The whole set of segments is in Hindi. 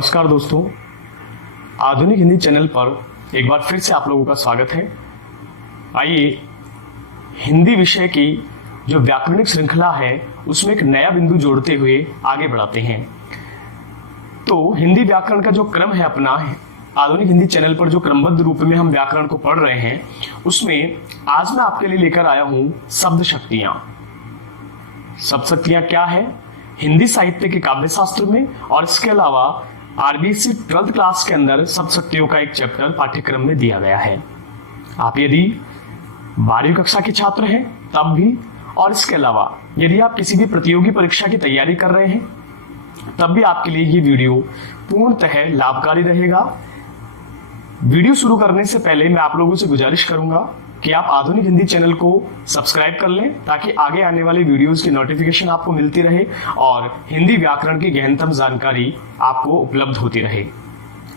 नमस्कार दोस्तों, आधुनिक हिंदी चैनल पर एक बार फिर से आप लोगों का स्वागत है। आइए हिंदी विषय की जो व्याकरणिक श्रृंखला है उसमें एक नया बिंदु जोड़ते हुए आगे बढ़ाते हैं। तो हिंदी व्याकरण का जो क्रम है अपना आधुनिक हिंदी चैनल पर जो क्रमबद्ध रूप में हम व्याकरण को पढ़ रहे हैं उसमें आज मैं आपके लिए लेकर आया हूं शब्द शक्तियां। शब्द शक्तियां क्या है हिंदी साहित्य के काव्य शास्त्र में, और इसके अलावा आरबीएससी 12th क्लास के अंदर शब्द शक्तियों का एक चैप्टर पाठ्यक्रम में दिया गया है। आप यदि 12वीं कक्षा के छात्र हैं तब भी, और इसके अलावा यदि आप किसी भी प्रतियोगी परीक्षा की तैयारी कर रहे हैं तब भी आपके लिए ये वीडियो पूर्णतः लाभकारी रहेगा। वीडियो शुरू करने से पहले मैं आप लोगों से गुजारिश करूंगा कि आप आधुनिक हिंदी चैनल को सब्सक्राइब कर लें ताकि आगे आने वाले वीडियोस की नोटिफिकेशन आपको मिलती रहे और हिंदी व्याकरण की गहनतम जानकारी आपको उपलब्ध होती रहे,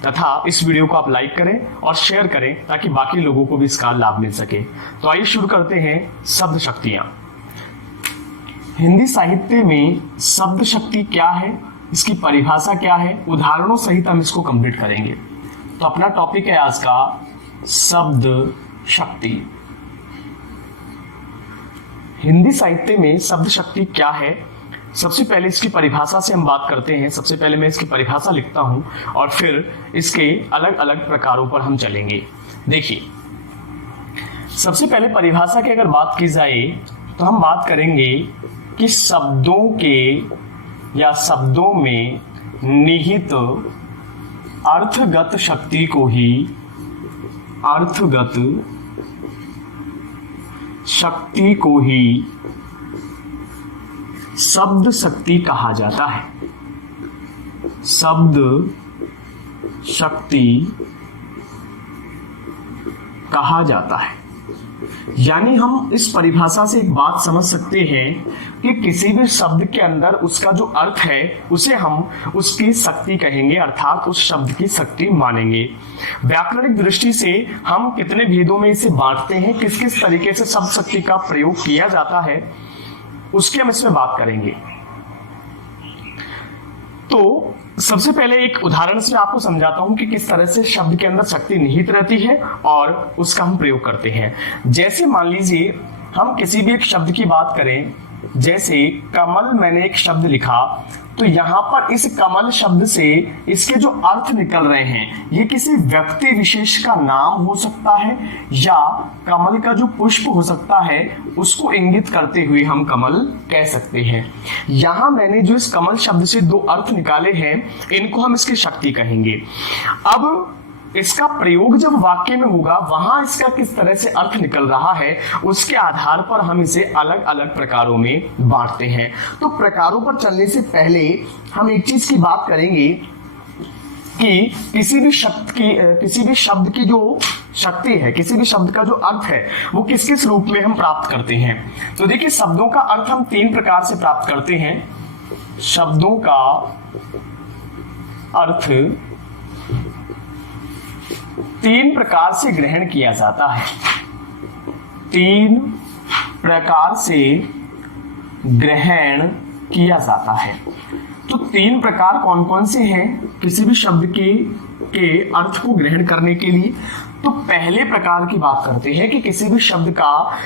तथा इस वीडियो को आप लाइक करें और शेयर करें ताकि बाकी लोगों को भी इसका लाभ मिल सके। तो आइए शुरू करते हैं शब्द शक्तियां। हिंदी साहित्य में शब्द शक्ति क्या है, इसकी परिभाषा क्या है, उदाहरणों सहित हम इसको कंप्लीट करेंगे। तो अपना टॉपिक है आज का शब्द शक्ति। हिंदी साहित्य में शब्द शक्ति क्या है, सबसे पहले इसकी परिभाषा से हम बात करते हैं। सबसे पहले मैं इसकी परिभाषा लिखता हूं और फिर इसके अलग अलग प्रकारों पर हम चलेंगे। देखिए, सबसे पहले परिभाषा की अगर बात की जाए तो हम बात करेंगे कि शब्दों के या शब्दों में निहित अर्थगत शक्ति को ही शब्द शक्ति कहा जाता है। शब्द शक्ति कहा जाता है। यानी हम इस परिभाषा से एक बात समझ सकते हैं कि किसी भी शब्द के अंदर उसका जो अर्थ है उसे हम उसकी शक्ति कहेंगे, अर्थात उस शब्द की शक्ति मानेंगे। व्याकरणिक दृष्टि से हम कितने भेदों में इसे बांटते हैं, किस किस तरीके से शब्द शक्ति का प्रयोग किया जाता है, उसकी हम इसमें बात करेंगे। तो सबसे पहले एक उदाहरण से आपको समझाता हूं कि किस तरह से शब्द के अंदर शक्ति निहित रहती है और उसका हम प्रयोग करते हैं। जैसे मान लीजिए हम किसी भी एक शब्द की बात करें, जैसे कमल, मैंने एक शब्द लिखा, तो यहां पर इस कमल शब्द से इसके जो अर्थ निकल रहे हैं ये किसी व्यक्ति विशेष का नाम हो सकता है या कमल का जो पुष्प हो सकता है उसको इंगित करते हुए हम कमल कह सकते हैं। यहां मैंने जो इस कमल शब्द से दो अर्थ निकाले हैं इनको हम इसकी शक्ति कहेंगे। अब इसका प्रयोग जब वाक्य में होगा वहां इसका किस तरह से अर्थ निकल रहा है उसके आधार पर हम इसे अलग अलग प्रकारों में बांटते हैं। तो प्रकारों पर चलने से पहले हम एक चीज की बात करेंगे कि किसी भी शब्द की जो शक्ति है, किसी भी शब्द का जो अर्थ है वो किस किस रूप में हम प्राप्त करते हैं। तो देखिए, शब्दों का अर्थ हम 3 प्रकार से प्राप्त करते हैं। शब्दों का अर्थ 3 प्रकार से ग्रहण किया जाता है। 3 प्रकार से ग्रहण किया जाता है। तो 3 प्रकार कौन कौन से हैं किसी भी शब्द के अर्थ को ग्रहण करने के लिए? तो पहले प्रकार की बात करते हैं कि किसी भी शब्द का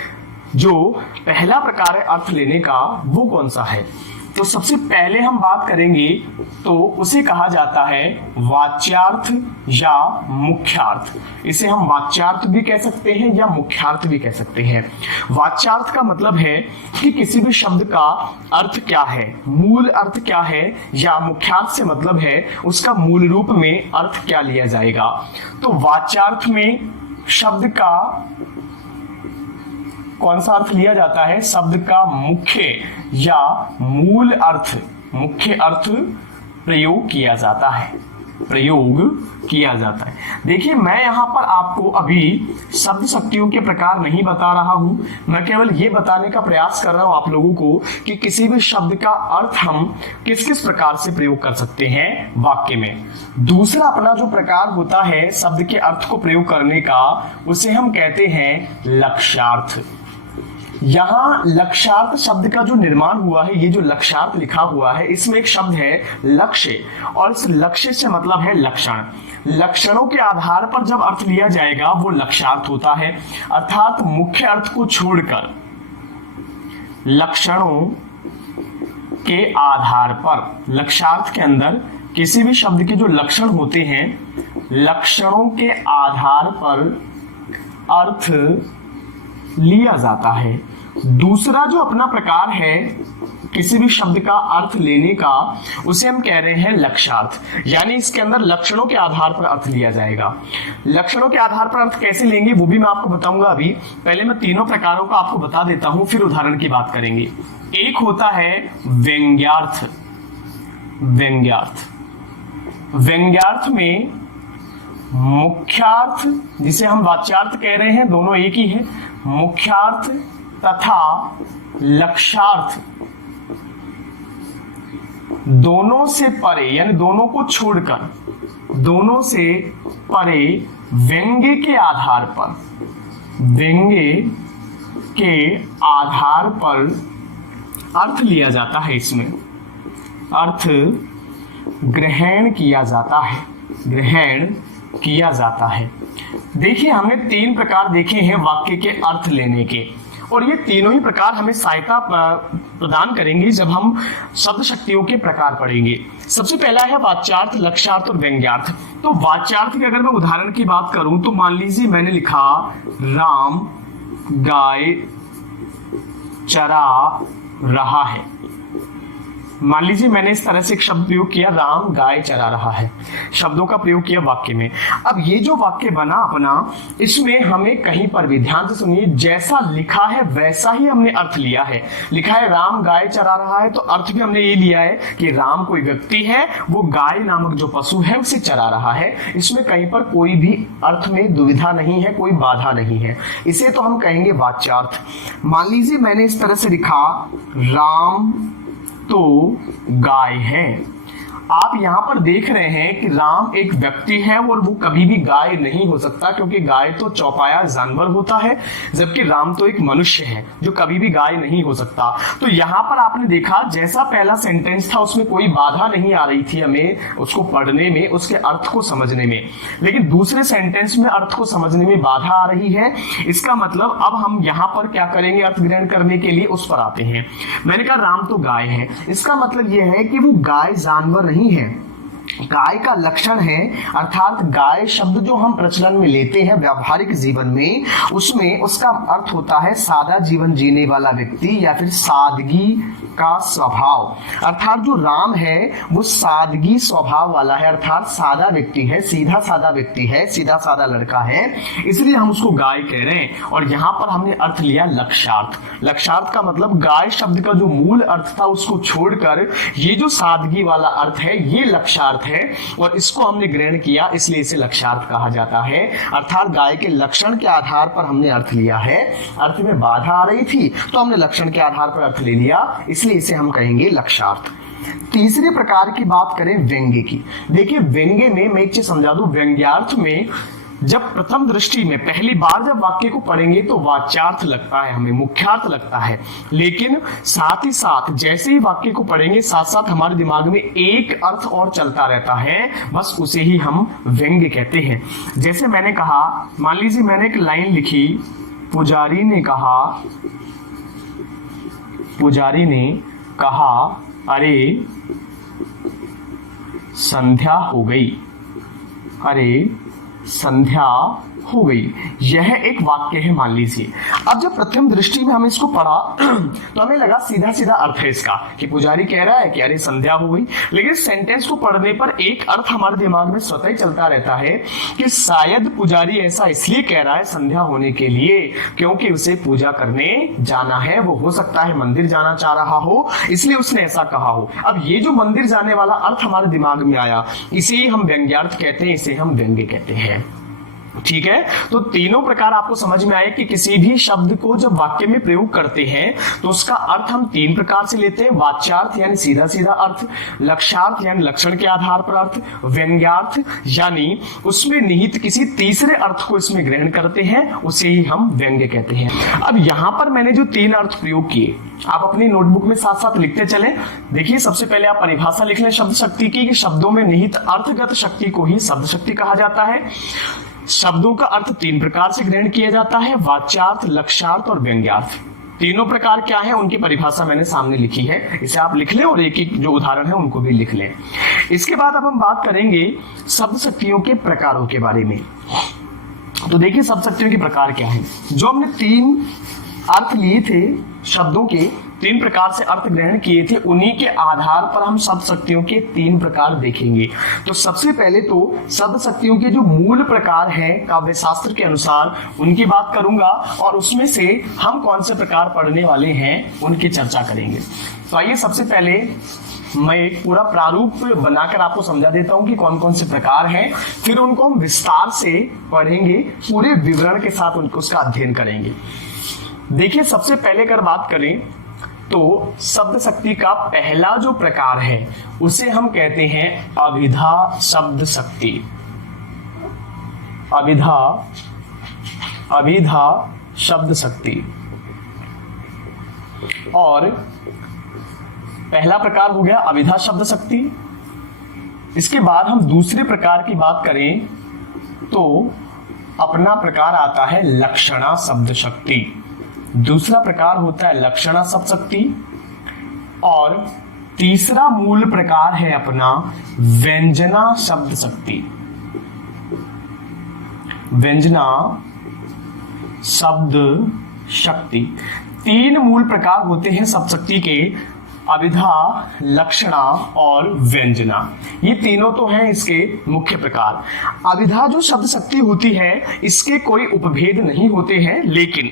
जो पहला प्रकार है अर्थ लेने का वो कौन सा है। तो सबसे पहले हम बात करेंगे तो उसे कहा जाता है वाच्यार्थ या मुख्यार्थ। इसे हम वाच्यार्थ भी कह सकते हैं या मुख्यार्थ भी कह सकते हैं। वाच्यार्थ का मतलब है कि किसी भी शब्द का अर्थ क्या है, मूल अर्थ क्या है, या मुख्यार्थ से मतलब है उसका मूल रूप में अर्थ क्या लिया जाएगा। तो वाच्यार्थ में शब्द का कौन सा अर्थ लिया जाता है? शब्द का मुख्य या मूल अर्थ, मुख्य अर्थ प्रयोग किया जाता है। देखिए, मैं यहां पर आपको अभी शब्द शक्तियों के प्रकार नहीं बता रहा हूं, मैं केवल ये बताने का प्रयास कर रहा हूं आप लोगों को कि किसी भी शब्द का अर्थ हम किस किस प्रकार से प्रयोग कर सकते हैं वाक्य में। दूसरा अपना जो प्रकार होता है शब्द के अर्थ को प्रयोग करने का उसे हम कहते हैं लक्ष्यार्थ। यहां लक्ष्यार्थ शब्द का जो निर्माण हुआ है, ये जो लक्ष्यार्थ लिखा हुआ है, इसमें एक शब्द है लक्ष्य, और इस लक्ष्य से मतलब है लक्षण। लक्षणों के आधार पर जब अर्थ लिया जाएगा वो लक्ष्यार्थ होता है। अर्थात मुख्य अर्थ को छोड़कर लक्षणों के आधार पर, लक्ष्यार्थ के अंदर किसी भी शब्द के जो लक्षण होते हैं, लक्षणों के आधार पर अर्थ लिया जाता है। दूसरा जो अपना प्रकार है किसी भी शब्द का अर्थ लेने का, उसे हम कह रहे हैं लक्ष्यार्थ। यानी इसके अंदर लक्षणों के आधार पर अर्थ लिया जाएगा। लक्षणों के आधार पर अर्थ कैसे लेंगे वो भी मैं आपको बताऊंगा। अभी पहले मैं तीनों प्रकारों का आपको बता देता हूं, फिर उदाहरण की बात करेंगे। एक होता है व्यंग्यार्थ। व्यंग्यार्थ, व्यंग्यार्थ में मुख्यार्थ, जिसे हम वाच्यार्थ कह रहे हैं, दोनों एक ही है। मुख्यार्थ तथा लक्ष्यार्थ दोनों से परे, यानी दोनों को छोड़कर, दोनों से परे व्यंग्य के आधार पर, व्यंग्य के आधार पर अर्थ लिया जाता है। इसमें अर्थ ग्रहण किया जाता है, ग्रहण किया जाता है। देखिए, हमने तीन प्रकार देखे हैं वाक्य के अर्थ लेने के, और ये तीनों ही प्रकार हमें सहायता प्रदान करेंगे जब हम शब्द शक्तियों के प्रकार पढ़ेंगे। सबसे पहला है वाच्यार्थ, लक्ष्यार्थ और व्यंग्यार्थ। तो वाच्यार्थ की अगर मैं उदाहरण की बात करूं तो मान लीजिए मैंने लिखा राम गाय चरा रहा है। मान लीजिए मैंने इस तरह से एक शब्द प्रयोग किया, राम गाय चरा रहा है, शब्दों का प्रयोग किया वाक्य में। अब ये जो वाक्य बना अपना, इसमें हमें कहीं पर भी, ध्यान से सुनिए, जैसा लिखा है वैसा ही हमने अर्थ लिया है। लिखा है राम गाय चरा रहा है, तो अर्थ भी हमने ये लिया है कि राम कोई व्यक्ति है, वो गाय नामक जो पशु है उसे चरा रहा है। इसमें कहीं पर कोई भी अर्थ में दुविधा नहीं है, कोई बाधा नहीं है। इसे तो हम कहेंगे वाच्यार्थ। मान लीजिए मैंने इस तरह से लिखा राम तो गाय है। आप यहां पर देख रहे हैं कि राम एक व्यक्ति है और वो कभी भी गाय नहीं हो सकता, क्योंकि गाय तो चौपाया जानवर होता है, जबकि राम तो एक मनुष्य है जो कभी भी गाय नहीं हो सकता। तो यहां पर आपने देखा जैसा पहला सेंटेंस था उसमें कोई बाधा नहीं आ रही थी हमें उसको पढ़ने में, उसके अर्थ को समझने में, लेकिन दूसरे सेंटेंस में अर्थ को समझने में बाधा आ रही है। इसका मतलब अब हम यहां पर क्या करेंगे, अर्थ ग्रहण करने के लिए उस पर आते हैं। मैंने कहा राम तो गाय है, इसका मतलब यह है कि वो गाय जानवर नहीं है, गाय का लक्षण है। अर्थात गाय शब्द जो हम प्रचलन में लेते हैं व्यावहारिक जीवन में, उसमें उसका अर्थ होता है सादा जीवन जीने वाला व्यक्ति या फिर सादगी का स्वभाव। अर्थात जो राम है वो सादगी स्वभाव वाला है, अर्थात सादा व्यक्ति है, सीधा सादा व्यक्ति है, सीधा सादा लड़का है, इसलिए हम उसको गाय कह रहे हैं। और यहां पर हमने अर्थ लिया लक्ष्यार्थ। लक्ष्यार्थ का मतलब गाय शब्द का जो मूल अर्थ था उसको छोड़कर ये जो सादगी वाला अर्थ है ये लक्ष्यार्थ है, और इसको हमने ग्रहण किया, इसलिए इसे लक्ष्यार्थ कहा जाता है। अर्थात गाय के लक्षण के आधार पर हमने अर्थ लिया है। अर्थ में बाधा आ रही थी तो हमने लक्षण के आधार पर अर्थ ले लिया, इसलिए इसे हम कहेंगे लक्ष्यार्थ। तीसरे प्रकार की बात करें व्यंग्य की। देखिए व्यंग्य में मैं एक चीज समझा दूं, व्यंग्यार्थ में जब प्रथम दृष्टि में पहली बार जब वाक्य को पढ़ेंगे तो वाच्यार्थ लगता है, हमें मुख्यार्थ लगता है, लेकिन साथ ही साथ जैसे ही वाक्य को पढ़ेंगे साथ साथ हमारे दिमाग में एक अर्थ और चलता रहता है, बस उसे ही हम व्यंग्य कहते हैं। जैसे मैंने कहा, मान लीजिए मैंने एक लाइन लिखी, पुजारी ने कहा अरे संध्या हो गई, अरे संध्या हो गई। यह एक वाक्य है मान लीजिए। अब जब प्रथम दृष्टि में हम इसको पढ़ा तो हमें लगा सीधा सीधा अर्थ है इसका कि पुजारी कह रहा है कि अरे संध्या हो गई, लेकिन सेंटेंस को पढ़ने पर एक अर्थ हमारे दिमाग में स्वतः ही चलता रहता है कि शायद पुजारी ऐसा इसलिए कह रहा है संध्या होने के लिए क्योंकि उसे पूजा करने जाना है, वो हो सकता है मंदिर जाना चाह रहा हो इसलिए उसने ऐसा कहा हो। अब ये जो मंदिर जाने वाला अर्थ हमारे दिमाग में आया, इसे हम व्यंग्यार्थ कहते हैं, इसे हम व्यंग्य कहते हैं। ठीक है, तो तीनों प्रकार आपको समझ में आए कि किसी भी शब्द को जब वाक्य में प्रयोग करते हैं तो उसका अर्थ हम तीन प्रकार से लेते हैं। वाच्यार्थ यानी सीधा सीधा अर्थ, लक्ष्यार्थ यानी लक्षण के आधार पर अर्थ, व्यंग्यार्थ यानी उसमें निहित किसी तीसरे अर्थ को इसमें ग्रहण करते हैं, उसे ही हम व्यंग्य कहते हैं। अब यहां पर मैंने जो तीन अर्थ प्रयोग किए आप अपनी नोटबुक में साथ साथ लिखते चलें। देखिए, सबसे पहले आप परिभाषा लिख लें शब्द शक्ति की, कि शब्दों में निहित अर्थगत शक्ति को ही शब्द शक्ति कहा जाता है। शब्दों का अर्थ तीन प्रकार से ग्रहण किया जाता है, वाच्यार्थ, लक्ष्यार्थ और व्यंग्यार्थ। तीनों प्रकार क्या है उनकी परिभाषा मैंने सामने लिखी है, इसे आप लिख लें और एक एक जो उदाहरण है उनको भी लिख लें। इसके बाद अब हम बात करेंगे शब्द शक्तियों के प्रकारों के बारे में। तो देखिए, शब्द शक्तियों के प्रकार क्या है। जो हमने तीन अर्थ लिए थे, शब्दों के तीन प्रकार से अर्थ ग्रहण किए थे, उन्हीं के आधार पर हम शब्द शक्तियों के तीन प्रकार देखेंगे। तो सबसे पहले तो शब्द शक्तियों के जो मूल प्रकार हैं काव्य शास्त्र के अनुसार उनकी बात करूंगा, और उसमें से हम कौन से प्रकार पढ़ने वाले हैं उनकी चर्चा करेंगे। तो आइए, सबसे पहले मैं एक पूरा प्रारूप बनाकर आपको समझा देता हूं कि कौन कौन से प्रकार हैं, फिर उनको हम विस्तार से पढ़ेंगे, पूरे विवरण के साथ उनको उसका अध्ययन करेंगे। देखिए, सबसे पहले अगर बात करें तो शब्द शक्ति का पहला जो प्रकार है उसे हम कहते हैं अभिधा शब्द शक्ति। अभिधा शब्द शक्ति। और पहला प्रकार हो गया अभिधा शब्द शक्ति। इसके बाद हम दूसरे प्रकार की बात करें तो अपना प्रकार आता है लक्षणा शब्द शक्ति। दूसरा प्रकार होता है लक्षणा शब्द शक्ति, और तीसरा मूल प्रकार है अपना व्यंजना शब्द शक्ति। व्यंजना शब्द शक्ति। तीन मूल प्रकार होते हैं शब्द शक्ति के, अभिधा, लक्षणा और व्यंजना। ये तीनों तो हैं इसके मुख्य प्रकार। अभिधा जो शब्द शक्ति होती है इसके कोई उपभेद नहीं होते हैं, लेकिन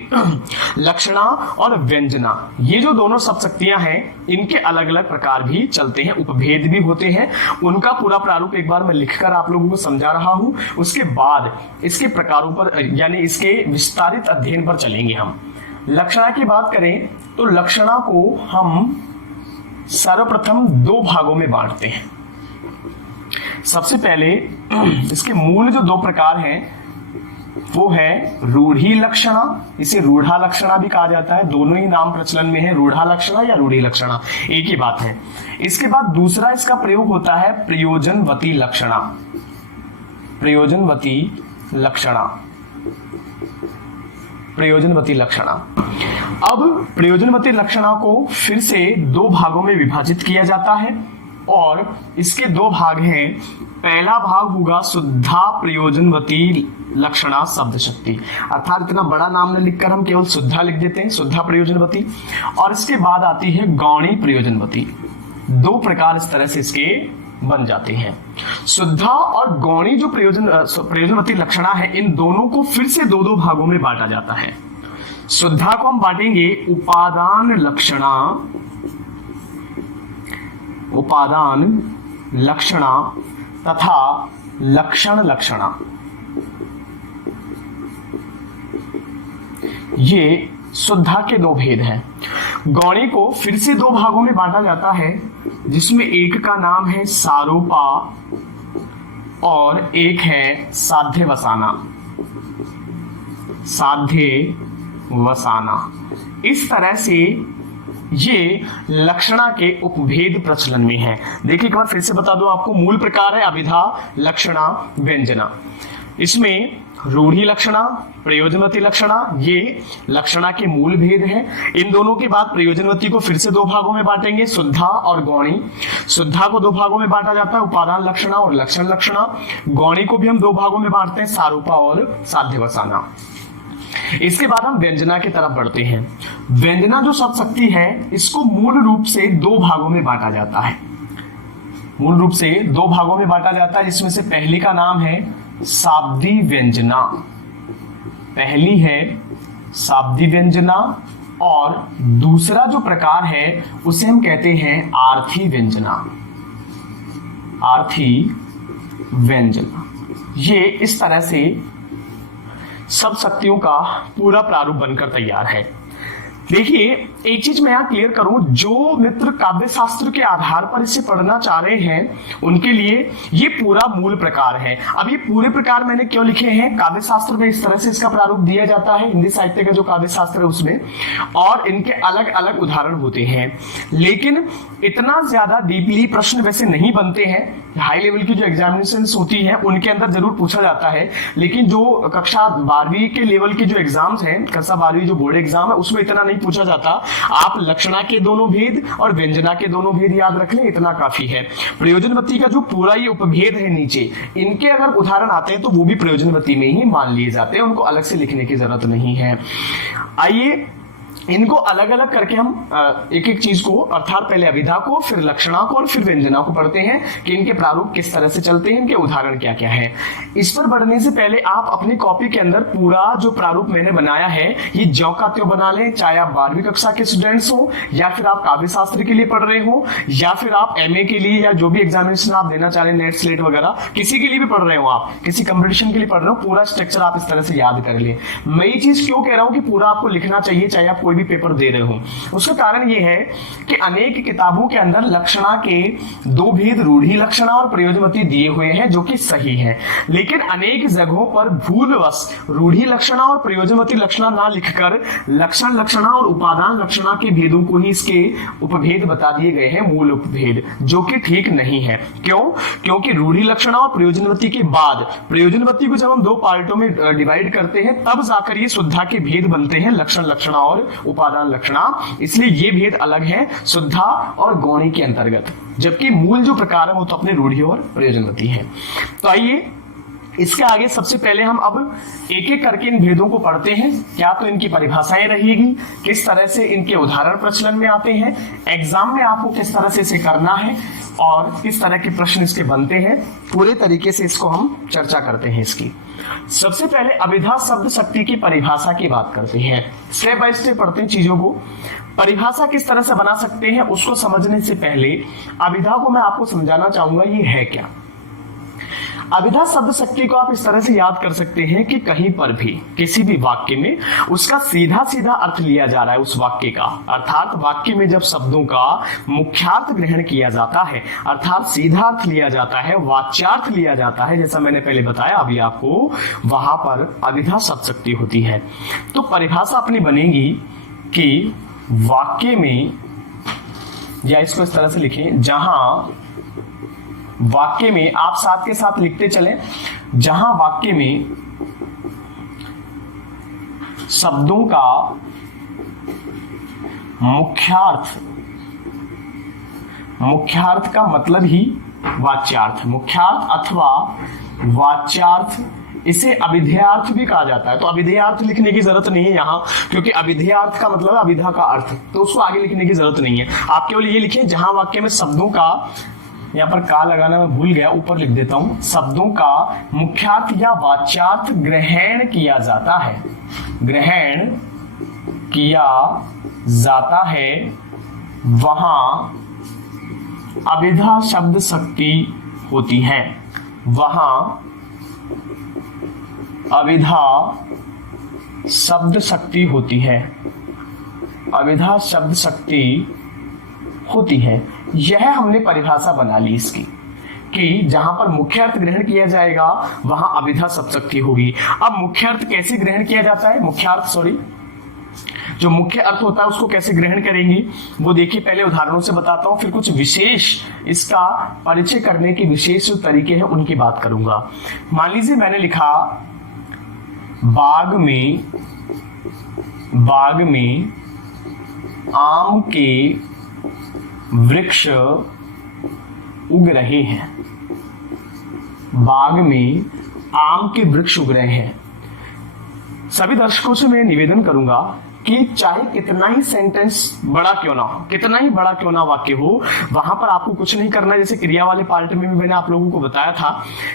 लक्षणा और व्यंजना ये जो दोनों शब्द शक्तियां हैं इनके अलग अलग प्रकार भी चलते हैं, उपभेद भी होते हैं। उनका पूरा प्रारूप एक बार मैं लिखकर आप लोगों को समझा रहा हूं, उसके बाद इसके प्रकारों पर यानी इसके विस्तारित अध्ययन पर चलेंगे हम। लक्षणा की बात करें तो लक्षणा को हम सर्वप्रथम दो भागों में बांटते हैं। सबसे पहले इसके मूल जो दो प्रकार हैं वो है रूढ़ी लक्षणा, इसे रूढ़ा लक्षणा भी कहा जाता है, दोनों ही नाम प्रचलन में है, रूढ़ा लक्षणा या रूढ़ी लक्षणा एक ही बात है। इसके बाद दूसरा इसका प्रयोग होता है प्रयोजनवती लक्षणा। प्रयोजनवती लक्षणा। प्रयोजनवती लक्षणा। अब प्रयोजनवती लक्षणा को फिर से दो भागों में विभाजित किया जाता है, और इसके दो भाग हैं। पहला भाग होगा शुद्धा प्रयोजनवती लक्षणा शब्द शक्ति, अर्थात इतना बड़ा नाम न लिखकर हम केवल शुद्धा लिख देते हैं, शुद्धा प्रयोजनवती। और इसके बाद आती है गौणी प्रयोजनवती। दो प्रकार इस तरह से इसके बन जाते हैं। शुद्धा और गौणी जो प्रयोजनवती लक्षणा है, इन दोनों को फिर से दो दो भागों में बांटा जाता है। शुद्धा को हम बांटेंगे उपादान लक्षणा, उपादान लक्षणा तथा लक्षण लक्षणा। ये शुद्धा के दो भेद हैं। गौणी को फिर से दो भागों में बांटा जाता है, जिसमें एक का नाम है सारोपा और एक है साध्य वसाना। साध्य वसाना। इस तरह से ये लक्षणा के उपभेद प्रचलन में है। देखिए एक बार फिर से बता दो आपको, मूल प्रकार है अभिधा, लक्षणा, व्यंजना। इसमें रूढ़ी लक्षणा, प्रयोजनवती लक्षणा, ये लक्षणा के मूल भेद हैं। इन दोनों के बाद प्रयोजनवती को फिर से दो भागों में बांटेंगे, शुद्धा और गौणी। शुद्धा को दो भागों में बांटा जाता है, उपादान लक्षणा और लक्षण लक्षणा। गौणी को भी हम दो भागों में बांटते हैं, सारूपा और साध्य वसाना। इसके बाद हम व्यंजना की तरफ बढ़ते हैं। व्यंजना जो शब्द शक्ति है, इसको मूल रूप से दो भागों में बांटा जाता है। मूल रूप से दो भागों में बांटा जाता है, जिसमें से पहली का नाम है शाब्दी व्यंजना। पहली है शाब्दी व्यंजना, और दूसरा जो प्रकार है उसे हम कहते हैं आर्थी व्यंजना। आर्थी व्यंजना। ये इस तरह से सब शक्तियों का पूरा प्रारूप बनकर तैयार है। देखिए, एक चीज मैं यहां क्लियर करूं, जो मित्र काव्य शास्त्र के आधार पर इसे पढ़ना चाह रहे हैं उनके लिए ये पूरा मूल प्रकार है। अब ये पूरे प्रकार मैंने क्यों लिखे हैं, काव्य शास्त्र में इस तरह से इसका प्रारूप दिया जाता है, हिंदी साहित्य का जो काव्य शास्त्र है उसमें, और इनके अलग अलग उदाहरण होते हैं, लेकिन इतना ज्यादा डीपली प्रश्न वैसे नहीं बनते हैं। हाई लेवल की जो एग्जामिनेशन होती है उनके अंदर जरूर पूछा जाता है, लेकिन जो कक्षा 12वीं के लेवल के जो एग्जाम्स हैं, कक्षा 12वीं जो बोर्ड एग्जाम है, उसमें इतना नहीं पूछा जाता। आप लक्षणा के दोनों भेद और व्यंजना के दोनों भेद याद रख लें, इतना काफी है। प्रयोजनवती का जो पूरा ये उपभेद है नीचे, इनके अगर उदाहरण आते हैं तो वो भी प्रयोजनवती में ही मान लिए जाते हैं, उनको अलग से लिखने की जरूरत नहीं है। आइए इनको अलग अलग करके हम एक एक चीज को, अर्थात पहले अभिधा को, फिर लक्षणा को और फिर व्यंजना को पढ़ते हैं कि इनके प्रारूप किस तरह से चलते हैं, इनके उदाहरण क्या क्या है। इस पर बढ़ने से पहले आप अपनी कॉपी के अंदर पूरा जो प्रारूप मैंने बनाया है ये ज्यों का त्यों बना लें, चाहे आप 12वीं कक्षा के स्टूडेंट्स हो, या फिर आप काव्य शास्त्र के लिए पढ़ रहे हो, या फिर आप एमए के लिए, या जो भी एग्जामिनेशन आप देना चाह रहे हैं, नेट स्लेट वगैरह, किसी के लिए भी पढ़ रहे हो, आप किसी कंपटीशन के लिए पढ़ रहे हो, पूरा स्ट्रक्चर आप इस तरह से याद कर ले। मैं ये चीज क्यों कह रहा हूं कि पूरा आपको लिखना चाहिए, चाहे आप कोई भी पेपर दे रहे हो। उसका कारण यह है कि अनेक किताबों के अंदर लक्षणा के दो भेद, रूढ़ी लक्षणा और प्रयोजनवती, दिए हुए हैं, जो कि सही है, लेकिन अनेक जगहों पर भूलवश रूढ़ी लक्षणा और प्रयोजनवती लक्षणा ना लिखकर लक्षण लक्षणा और उपादान लक्षणा के भेदों को ही इसके उपभेद बता दिए गए हैं, मूल उपभेद, जो कि ठीक नहीं है। क्यों? क्योंकि रूढ़ी लक्षणा और प्रयोजनवती के बाद प्रयोजनवती को जब हम दो पार्टों में डिवाइड करते हैं तब जाकर ये शुद्धा के भेद बनते हैं, लक्षण लक्षणा और उपादान लक्षणा, इसलिए ये भेद अलग है शुद्धा और गौणी के अंतर्गत, जबकि मूल जो प्रकार है वो तो अपने रूढ़ी और प्रयोजनवती है। तो आइए इसके आगे सबसे पहले हम अब एक एक करके इन भेदों को पढ़ते हैं। क्या तो इनकी परिभाषाएं रहेगी, किस तरह से इनके उदाहरण प्रचलन में आते हैं, एग्जाम में आपको किस तरह से इसे करना है और किस तरह के प्रश्न इसके बनते हैं, पूरे तरीके से इसको हम चर्चा करते हैं इसकी। सबसे पहले अभिधा शब्द शक्ति की परिभाषा की बात करते हैं, स्टेप बाय स्टेप पढ़ते हैं चीजों को। परिभाषा किस तरह से बना सकते हैं उसको समझने से पहले अभिधा को मैं आपको समझाना चाहूंगा ये है क्या। अभिधा शब्द शक्ति को आप इस तरह से याद कर सकते हैं कि कहीं पर भी किसी भी वाक्य में उसका सीधा सीधा अर्थ लिया जा रहा है उस वाक्य का, अर्थात वाक्य में जब शब्दों का मुख्यार्थ ग्रहण किया जाता है, अर्थात सीधा अर्थ लिया जाता है, वाच्यार्थ लिया जाता है, जैसा मैंने पहले बताया अभी आपको, वहां पर अभिधा शब्द शक्ति होती है। तो परिभाषा अपनी बनेगी कि वाक्य में, या इसको इस तरह से लिखें, जहां वाक्य में, आप साथ के साथ लिखते चलें, जहां वाक्य में शब्दों का मुख्यार्थ, मुख्यार्थ का मतलब ही वाच्यार्थ, मुख्यार्थ अथवा वाच्यार्थ, इसे अभिधेयार्थ भी कहा जाता है। तो अभिधेयार्थ लिखने की जरूरत नहीं है यहां, क्योंकि अभिधेयार्थ का मतलब अभिधा का अर्थ, तो उसको आगे लिखने की जरूरत नहीं है। आप केवल ये लिखें जहां वाक्य में शब्दों का, यहां पर का लगाना मैं भूल गया, ऊपर लिख देता हूं, शब्दों का मुख्यार्थ या वाच्यार्थ ग्रहण किया जाता है, ग्रहण किया जाता है, वहां अभिधा शब्द शक्ति होती है, वहां अभिधा शब्द शक्ति होती है, अभिधा शब्द शक्ति होती है। यह हमने परिभाषा बना ली इसकी कि जहां पर मुख्य अर्थ ग्रहण किया जाएगा वहां अभिधा शब्द शक्ति होगी। अब मुख्य अर्थ कैसे ग्रहण किया जाता है, जो मुख्य अर्थ होता है उसको कैसे ग्रहण करेंगे वो देखिए, पहले उदाहरणों से बताता हूं, फिर कुछ विशेष इसका परिचय करने के विशेष जो तरीके हैं उनकी बात करूंगा। मान लीजिए मैंने लिखा बाग में आम के वृक्ष उग रहे हैं, बाग में आम के वृक्ष उग रहे हैं। सभी दर्शकों से मैं निवेदन करूंगा कि चाहे कितना ही सेंटेंस बड़ा क्यों ना हो, कितना ही बड़ा क्यों ना वाक्य हो, वहां पर आपको कुछ नहीं करना है। जैसे क्रिया वाले पार्ट में भी मैंने आप लोगों को बताया था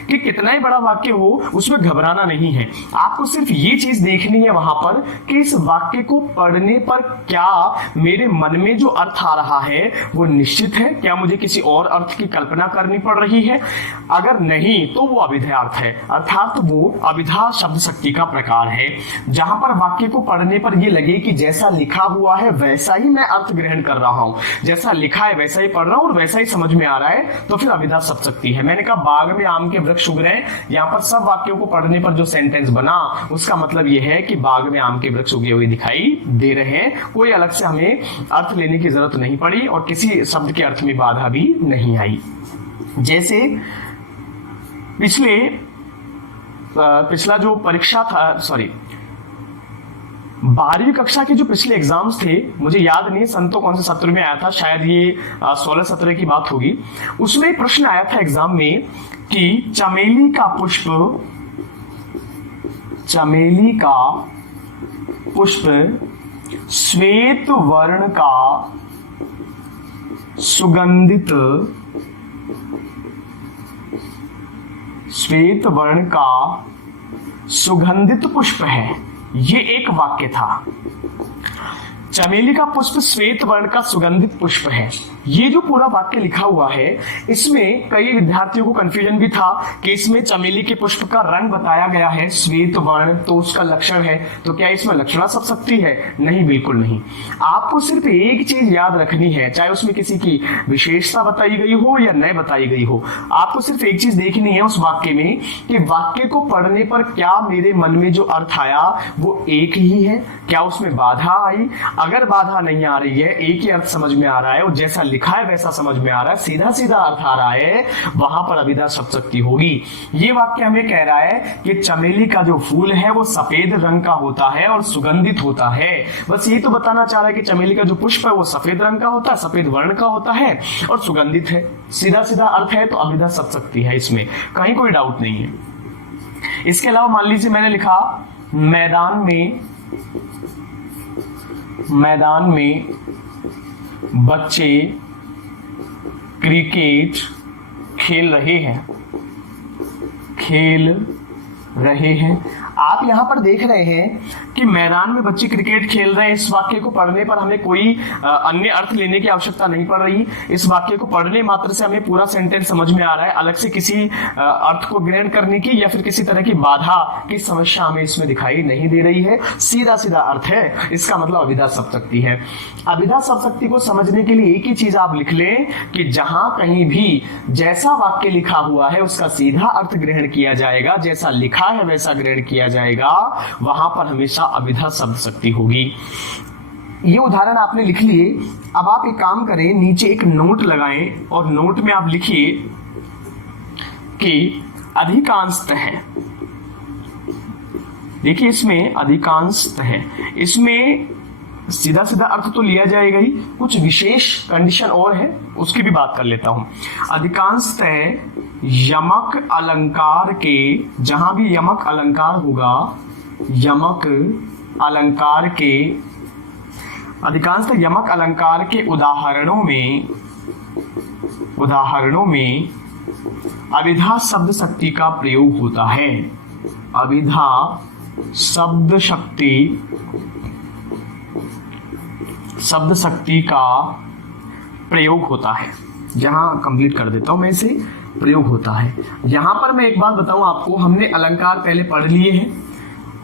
कि कितना ही बड़ा वाक्य हो उसमें घबराना नहीं है। आपको सिर्फ ये चीज देखनी है वहां पर कि इस वाक्य को पढ़ने पर क्या मेरे मन में जो अर्थ आ रहा है वो निश्चित है, क्या मुझे किसी और अर्थ की कल्पना करनी पड़ रही है। अगर नहीं तो वो अभिधेय अर्थ है, अर्थात वो अभिधा शब्द शक्ति का प्रकार है, जहां पर वाक्य को पढ़ने पर ये लगे कि जैसा लिखा हुआ है वैसा ही मैं अर्थ ग्रहण कर रहा हूं, जैसा लिखा है वैसा ही पढ़ रहा हूं और वैसा ही समझ में आ रहा है, तो फिर अभिधा शब्द शक्ति है। मैंने कहा बाग में आम के वृक्ष उग रहे हैं, यहां पर सब वाक्यों को पढ़ने पर जो सेंटेंस बना उसका मतलब यह है कि बाग में आम के वृक्ष उगे हुए दिखाई दे रहे हैं। कोई अलग से हमें अर्थ लेने की जरूरत नहीं पड़ी और किसी शब्द के अर्थ में बाधा भी नहीं आई। जैसे पिछला जो परीक्षा था, सॉरी 12वीं कक्षा के जो पिछले एग्जाम्स थे, मुझे याद नहीं संतो कौन से सत्र में आया था, शायद ये 16 सत्र की बात होगी। उसमें एक प्रश्न आया था एग्जाम में कि चमेली का पुष्प श्वेत वर्ण का सुगंधित पुष्प है। ये एक वाक्य था, चमेली का पुष्प श्वेत वर्ण का सुगंधित पुष्प है। ये जो पूरा वाक्य लिखा हुआ है इसमें कई विद्यार्थियों को कंफ्यूजन भी था कि इसमें चमेली के पुष्प का रंग बताया गया है श्वेत वर्ण, तो उसका लक्षण है, तो क्या इसमें लक्षणा शब्द शक्ति है? नहीं, बिल्कुल नहीं। आपको सिर्फ एक चीज याद रखनी है, चाहे उसमें किसी की विशेषता बताई गई हो या नहीं बताई गई हो, आपको सिर्फ एक चीज देखनी है उस वाक्य में कि वाक्य को पढ़ने पर क्या मेरे मन में जो अर्थ आया वो एक ही है, क्या उसमें बाधा आई? अगर बाधा नहीं आ रही है, एक ही अर्थ समझ में आ रहा है और जैसा लिखा है वैसा समझ में आ रहा है, सीधा सीधा अर्थ आ रहा है, वहां पर अभिधा शब्द शक्ति होगी। ये वाक्य हमें कह रहा है कि चमेली का जो फूल है वो सफेद रंग का होता है और सुगंधित होता है। बस ये तो बताना चाह रहा है कि चमेली का जो पुष्प है वो सफेद रंग का होता है, सफेद वर्ण का होता है और सुगंधित है। सीधा सीधा अर्थ है, तो अभिधा शब्द शक्ति है, इसमें कहीं कोई डाउट नहीं है। इसके अलावा मान लीजिए मैंने लिखा मैदान में बच्चे क्रिकेट खेल रहे हैं। आप यहां पर देख रहे हैं कि मैदान में बच्चे क्रिकेट खेल रहे हैं। इस वाक्य को पढ़ने पर हमें कोई अन्य अर्थ लेने की आवश्यकता नहीं पड़ रही। इस वाक्य को पढ़ने मात्र से हमें पूरा सेंटेंस समझ में आ रहा है, अलग से किसी अर्थ को ग्रहण करने की या फिर किसी तरह की बाधा की समस्या हमें इसमें दिखाई नहीं दे रही है। सीधा सीधा अर्थ है, इसका मतलब अभिधा शब्द शक्ति है। अभिधा शब्द शक्ति को समझने के लिए एक ही चीज आप लिख लें कि जहां कहीं भी जैसा वाक्य लिखा हुआ है उसका सीधा अर्थ ग्रहण किया जाएगा, जैसा लिखा है वैसा ग्रहण किया जाएगा, वहां पर हमेशा अभिधा शब्द शक्ति होगी। ये उदाहरण आपने लिख लिए। अब आप एक काम करें, नीचे एक नोट लगाएं और नोट में आप लिखिए कि अधिकांशतः है। देखिए इसमें अधिकांशतः है, इसमें सीधा सीधा अर्थ तो लिया जाएगा ही, कुछ विशेष कंडीशन और है, उसकी भी बात कर लेता हूं। अधिकांशतः यमक अलंकार के, जहां भी यमक अलंकार होगा, यमक अलंकार के, अधिकांशतः यमक अलंकार के उदाहरणों में अभिधा शब्द शक्ति का प्रयोग होता है। अभिधा शब्द शक्ति का प्रयोग होता है। जहां कंप्लीट कर देता हूं मैं इसे, प्रयोग होता है। यहां पर मैं एक बात बताऊं आपको, हमने अलंकार पहले पढ़ लिए हैं।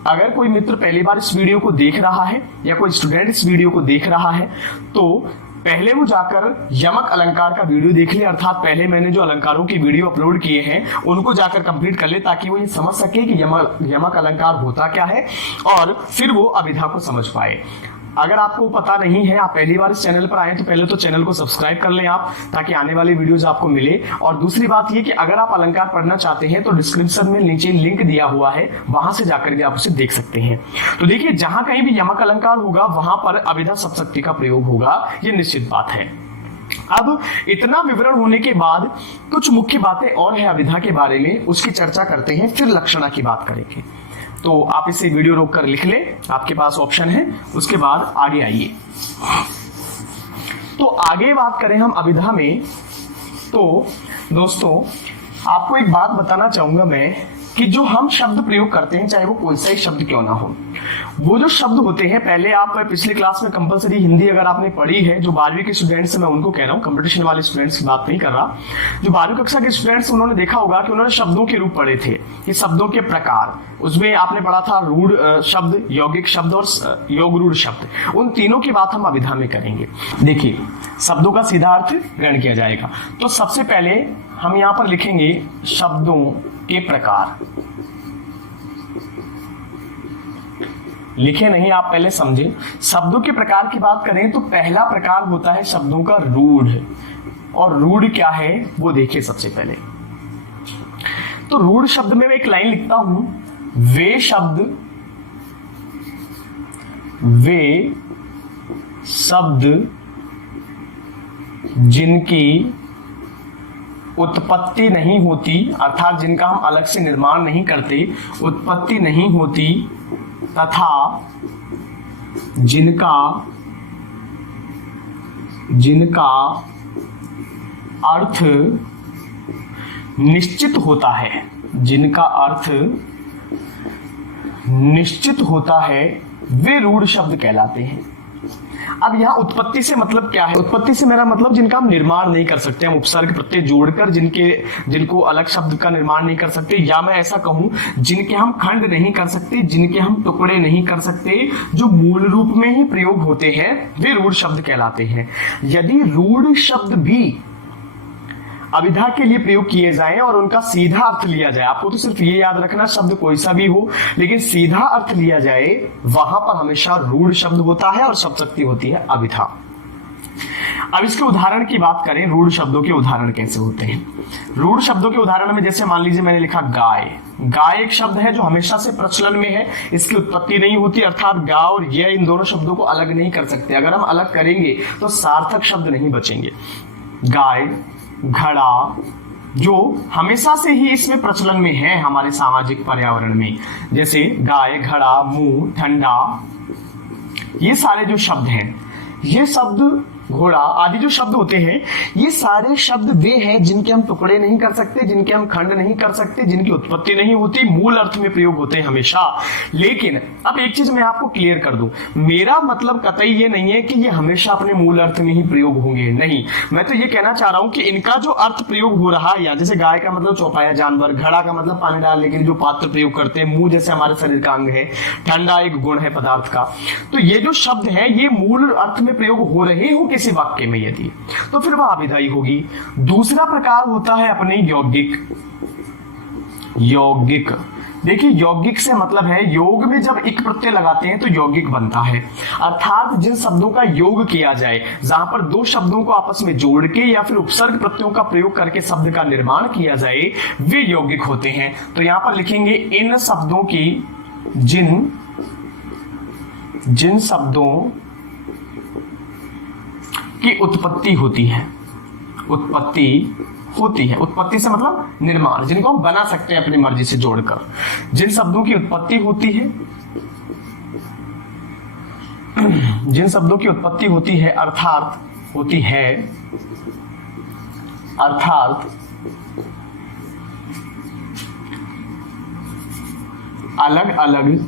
अगर कोई मित्र पहली बार इस वीडियो को देख रहा है या कोई स्टूडेंट इस वीडियो को देख रहा है तो पहले वो जाकर यमक अलंकार का वीडियो देख ले, अर्थात पहले मैंने जो अलंकारों की वीडियो अपलोड किए हैं उनको जाकर कंप्लीट कर ले, ताकि वो ये समझ सके कि यमक अलंकार होता क्या है और फिर वो अभिधा को समझ पाए। अगर आपको पता नहीं है, आप पहली बार इस चैनल पर आए तो पहले तो चैनल को सब्सक्राइब कर लें आप, ताकि आने वाली वीडियोस आपको मिले। और दूसरी बात ये कि अगर आप अलंकार पढ़ना चाहते हैं तो डिस्क्रिप्शन में नीचे लिंक दिया हुआ है, वहां से जाकर के आप उसे देख सकते हैं। तो देखिए जहां कहीं भी यमक अलंकार होगा वहां पर अभिधा शब्द शक्ति का प्रयोग होगा, ये निश्चित बात है। अब इतना विवरण होने के बाद कुछ मुख्य बातें और है अभिधा के बारे में, उसकी चर्चा करते हैं, फिर लक्षणा की बात करेंगे। तो आप इसे वीडियो रोक कर लिख ले, आपके पास ऑप्शन है। उसके बाद आगे आइए। तो आगे बात करें हम अभिधा में, तो दोस्तों आपको एक बात बताना चाहूंगा मैं कि जो हम शब्द प्रयोग करते हैं, चाहे वो कोई सा ही शब्द क्यों ना हो, वो जो शब्द होते हैं, पहले आप पिछले क्लास में कंपलसरी हिंदी अगर आपने पढ़ी है, जो 12वीं के स्टूडेंट्स हैं मैं उनको कह रहा हूँ, कंपटीशन वाले स्टूडेंट्स की बात नहीं कर रहा, जो 12वीं कक्षा के स्टूडेंट्स उन्होंने देखा होगा कि उन्होंने शब्दों के रूप पढ़े थे, कि शब्दों के प्रकार, उसमें आपने पढ़ा था रूढ़ शब्द, यौगिक शब्द और योग रूढ़ शब्द। उन तीनों की बात हम अभिधा में करेंगे। देखिए, शब्दों का सीधा अर्थ ग्रहण किया जाएगा। तो सबसे पहले हम यहां पर लिखेंगे शब्दों के प्रकार। लिखे नहीं, आप पहले समझे। शब्दों के प्रकार की बात करें तो पहला प्रकार होता है शब्दों का रूढ़। और रूढ़ क्या है वो देखिए सबसे पहले। तो रूढ़ शब्द में मैं एक लाइन लिखता हूं, वे शब्द जिनकी उत्पत्ति नहीं होती, अर्थात जिनका हम अलग से निर्माण नहीं करते, उत्पत्ति नहीं होती, तथा जिनका अर्थ निश्चित होता है, जिनका अर्थ निश्चित होता है, वे रूढ़ शब्द कहलाते हैं। अब यहाँ उत्पत्ति से मतलब क्या है? उत्पत्ति से मेरा मतलब जिनका हम निर्माण नहीं कर सकते, हम उपसर्ग प्रत्यय जोड़कर जिनको अलग शब्द का निर्माण नहीं कर सकते, या मैं ऐसा कहूं जिनके हम खंड नहीं कर सकते, जिनके हम टुकड़े नहीं कर सकते, जो मूल रूप में ही प्रयोग होते हैं, वे रूढ़ शब्द कहलाते हैं। यदि रूढ़ शब्द भी अभिधा के लिए प्रयोग किए जाएं और उनका सीधा अर्थ लिया जाए, आपको तो सिर्फ ये याद रखना शब्द कोई सा भी हो, लेकिन सीधा अर्थ लिया जाए, वहां पर हमेशा रूढ़ शब्द होता है और शब्द शक्ति होती है अभिधा। अब इसके उदाहरण की बात करें, रूढ़ शब्दों के उदाहरण कैसे होते हैं। रूढ़ शब्दों के उदाहरण में जैसे मान लीजिए मैंने लिखा गाय। गाय एक शब्द है जो हमेशा से प्रचलन में है, इसकी उत्पत्ति नहीं होती, अर्थात गा और ये इन दोनों शब्दों को अलग नहीं कर सकते। अगर हम अलग करेंगे तो सार्थक शब्द नहीं बचेंगे। गाय, घड़ा, जो हमेशा से ही इसमें प्रचलन में है हमारे सामाजिक पर्यावरण में, जैसे गाय, घड़ा, मुंह, ठंडा, ये सारे जो शब्द हैं, ये शब्द, घोड़ा आदि जो शब्द होते हैं, ये सारे शब्द वे हैं जिनके हम टुकड़े नहीं कर सकते, जिनके हम खंड नहीं कर सकते, जिनकी उत्पत्ति नहीं होती, मूल अर्थ में प्रयोग होते हैं हमेशा। लेकिन अब एक चीज मैं आपको क्लियर कर दूं, मेरा मतलब कतई ये नहीं है कि ये हमेशा अपने मूल अर्थ में ही प्रयोग होंगे, नहीं। मैं तो ये कहना चाह रहा हूं कि इनका जो अर्थ प्रयोग हो रहा है, या जैसे गाय का मतलब चौपाया जानवर, घड़ा का मतलब पानी डालने के लिए जो पात्र प्रयोग करते हैं, मुंह जैसे हमारे शरीर का अंग है, ठंडा एक गुण है पदार्थ का, तो ये जो शब्द है ये मूल अर्थ में प्रयोग हो रहे हो किसी वाक्य में यदि, तो फिर वह अभिधाई होगी। दूसरा प्रकार होता है अपने यौगिक। यौगिक, देखिए यौगिक से मतलब है, योग में जब एक प्रत्यय लगाते हैं तो यौगिक बनता है, अर्थात जिन शब्दों का योग किया जाए, जहां पर दो शब्दों को आपस में जोड़ के या फिर उपसर्ग प्रत्ययों का प्रयोग करके शब्द का निर्माण किया जाए, वे यौगिक होते हैं। तो यहां पर लिखेंगे इन शब्दों की, जिन शब्दों की उत्पत्ति होती है, उत्पत्ति होती है, उत्पत्ति से मतलब निर्माण, जिनको हम बना सकते हैं अपनी मर्जी से जोड़कर, जिन शब्दों की उत्पत्ति होती है, जिन शब्दों की उत्पत्ति होती है, अर्थात होती है, अर्थात अलग अलग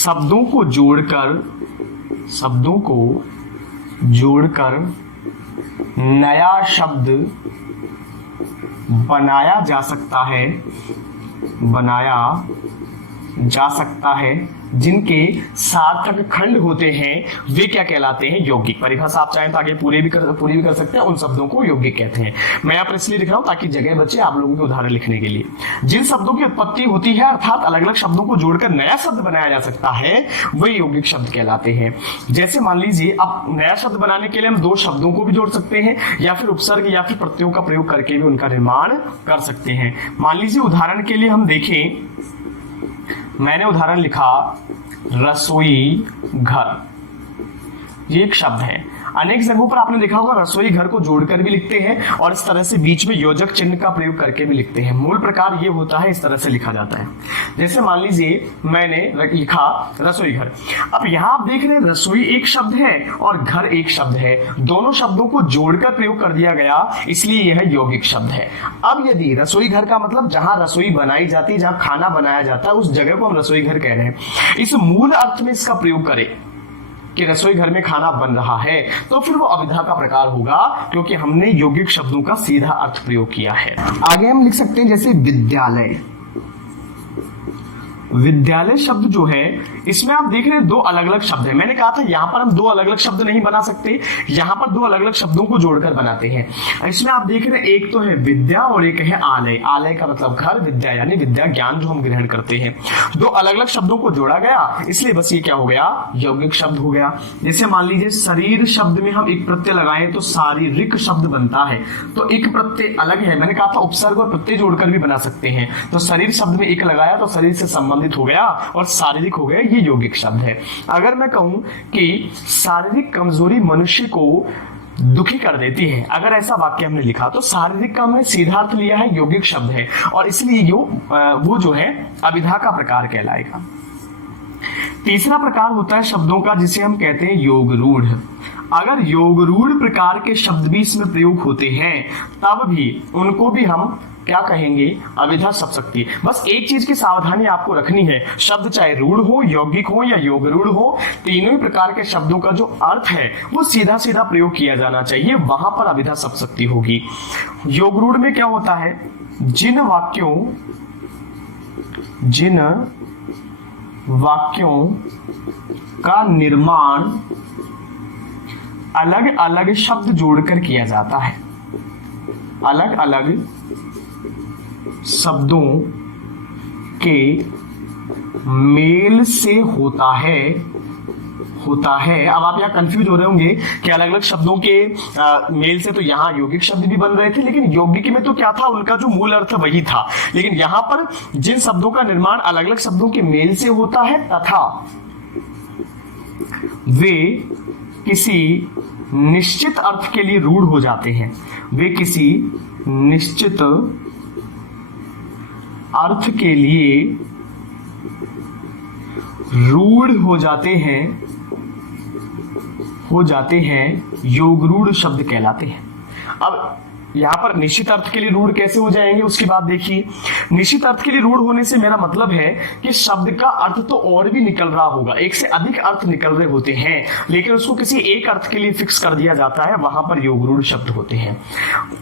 शब्दों को जोड़कर नया शब्द बनाया जा सकता है, जिनके सार्थक खंड होते हैं, वे क्या कहलाते हैं? यौगिक। परिभाषा आप चाहें तो आगे पूरी भी कर सकते हैं, उन शब्दों को यौगिक कहते हैं। मैं यहाँ पर इसलिए लिख रहा हूं ताकि जगह बचे आप लोगों के उदाहरण लिखने के लिए। जिन शब्दों की उत्पत्ति होती है, अर्थात अलग अलग शब्दों को जोड़कर नया शब्द बनाया जा सकता है, वे यौगिक शब्द कहलाते हैं। जैसे मान लीजिए, अब नया शब्द बनाने के लिए हम दो शब्दों को भी जोड़ सकते हैं, या फिर उपसर्ग या फिर प्रत्ययों का प्रयोग करके भी उनका निर्माण कर सकते हैं। मान लीजिए उदाहरण के लिए हम देखें, मैंने उदाहरण लिखा रसोई घर, ये एक शब्द है। अनेक जगहों पर आपने देखा होगा रसोई घर को जोड़कर भी लिखते हैं और इस तरह से बीच में योजक चिन्ह का प्रयोग करके भी लिखते हैं। मूल प्रकार ये होता है, इस तरह से लिखा जाता है। जैसे मान लीजिए मैंने लिखा रसोई घर। अब यहां आप देख रहे हैं रसोई एक शब्द है और घर एक शब्द है, दोनों शब्दों को जोड़कर प्रयोग कर दिया गया, इसलिए यह यौगिक शब्द है। अब यदि रसोई घर का मतलब जहां रसोई बनाई जाती है, जहां खाना बनाया जाता है, उस जगह को हम रसोई घर कह रहे हैं, इस मूल अर्थ में इसका प्रयोग करें कि रसोई घर में खाना बन रहा है, तो फिर वो अभिधा का प्रकार होगा, क्योंकि हमने यौगिक शब्दों का सीधा अर्थ प्रयोग किया है। आगे हम लिख सकते हैं जैसे विद्यालय। विद्यालय शब्द जो है, इसमें आप देख रहे हैं दो अलग अलग शब्द है। मैंने कहा था यहां पर हम दो अलग अलग शब्द नहीं बना सकते, यहां पर दो अलग अलग शब्दों को जोड़कर बनाते हैं। इसमें आप देख रहे हैं एक तो है विद्या और एक है आलय। आलय का मतलब घर, विद्या यानी विद्या ज्ञान जो हम ग्रहण करते हैं। दो अलग अलग शब्दों को जोड़ा गया, इसलिए बस ये क्या हो गया, यौगिक शब्द हो गया। जैसे मान लीजिए शरीर शब्द में हम एक प्रत्यय लगाएं तो शारीरिक शब्द बनता है, तो एक प्रत्यय अलग है। मैंने कहा था उपसर्ग और प्रत्यय जोड़कर भी बना सकते हैं, तो शरीर शब्द में एक लगाया तो शरीर से संबंधित हो गया और शारीरिक हो गया, ये यौगिक शब्द है। अगर मैं कहूं कि शारीरिक कमजोरी मनुष्य को दुखी कर देती है, अगर ऐसा वाक्य हमने लिखा तो शारीरिक का हमने सीधा अर्थ लिया है, यौगिक शब्द है, और इसलिए वो जो है अभिधा का प्रकार कहलाएगा। तीसरा प्रकार होता है शब्दों का जिसे हम कहते हैं योग रूढ़। अगर योग रूढ़ प्रकार के शब्द भी इसमें प्रयोग होते हैं तब भी उनको भी हम क्या कहेंगे, अभिधा सप्तशक्ति। बस एक चीज की सावधानी आपको रखनी है, शब्द चाहे रूढ़ हो, यौगिक हो या योग रूढ़ हो, तीनों ही प्रकार के शब्दों का जो अर्थ है वो सीधा सीधा प्रयोग किया जाना चाहिए, वहां पर अभिधा सप्तशक्ति होगी। योग रूढ़ में क्या होता है, जिन वाक्यों का निर्माण अलग अलग शब्द जोड़कर किया जाता है, अलग अलग शब्दों के मेल से होता है। अब आप यहाँ कंफ्यूज हो रहे होंगे कि अलग अलग शब्दों के मेल से, तो यहाँ यौगिक शब्द भी बन रहे थे, लेकिन यौगिक में तो क्या था, उनका जो मूल अर्थ वही था। लेकिन यहाँ पर जिन शब्दों का निर्माण अलग अलग शब्दों के मेल से होता है तथा वे किसी निश्चित अर्थ के लिए रूढ़ हो जाते हैं, वे किसी निश्चित अर्थ के लिए रूढ़ हो जाते हैं, योग रूढ़ शब्द कहलाते हैं। अब यहाँ पर निश्चित अर्थ के लिए रूढ़ कैसे हो जाएंगे उसकी बात देखिए। निश्चित अर्थ के लिए रूढ़ होने से मेरा मतलब है कि शब्द का अर्थ तो और भी निकल रहा होगा, एक से अधिक अर्थ निकल रहे होते हैं, लेकिन उसको किसी एक अर्थ के लिए फिक्स कर दिया जाता है, वहां पर योग रूढ़ शब्द होते हैं।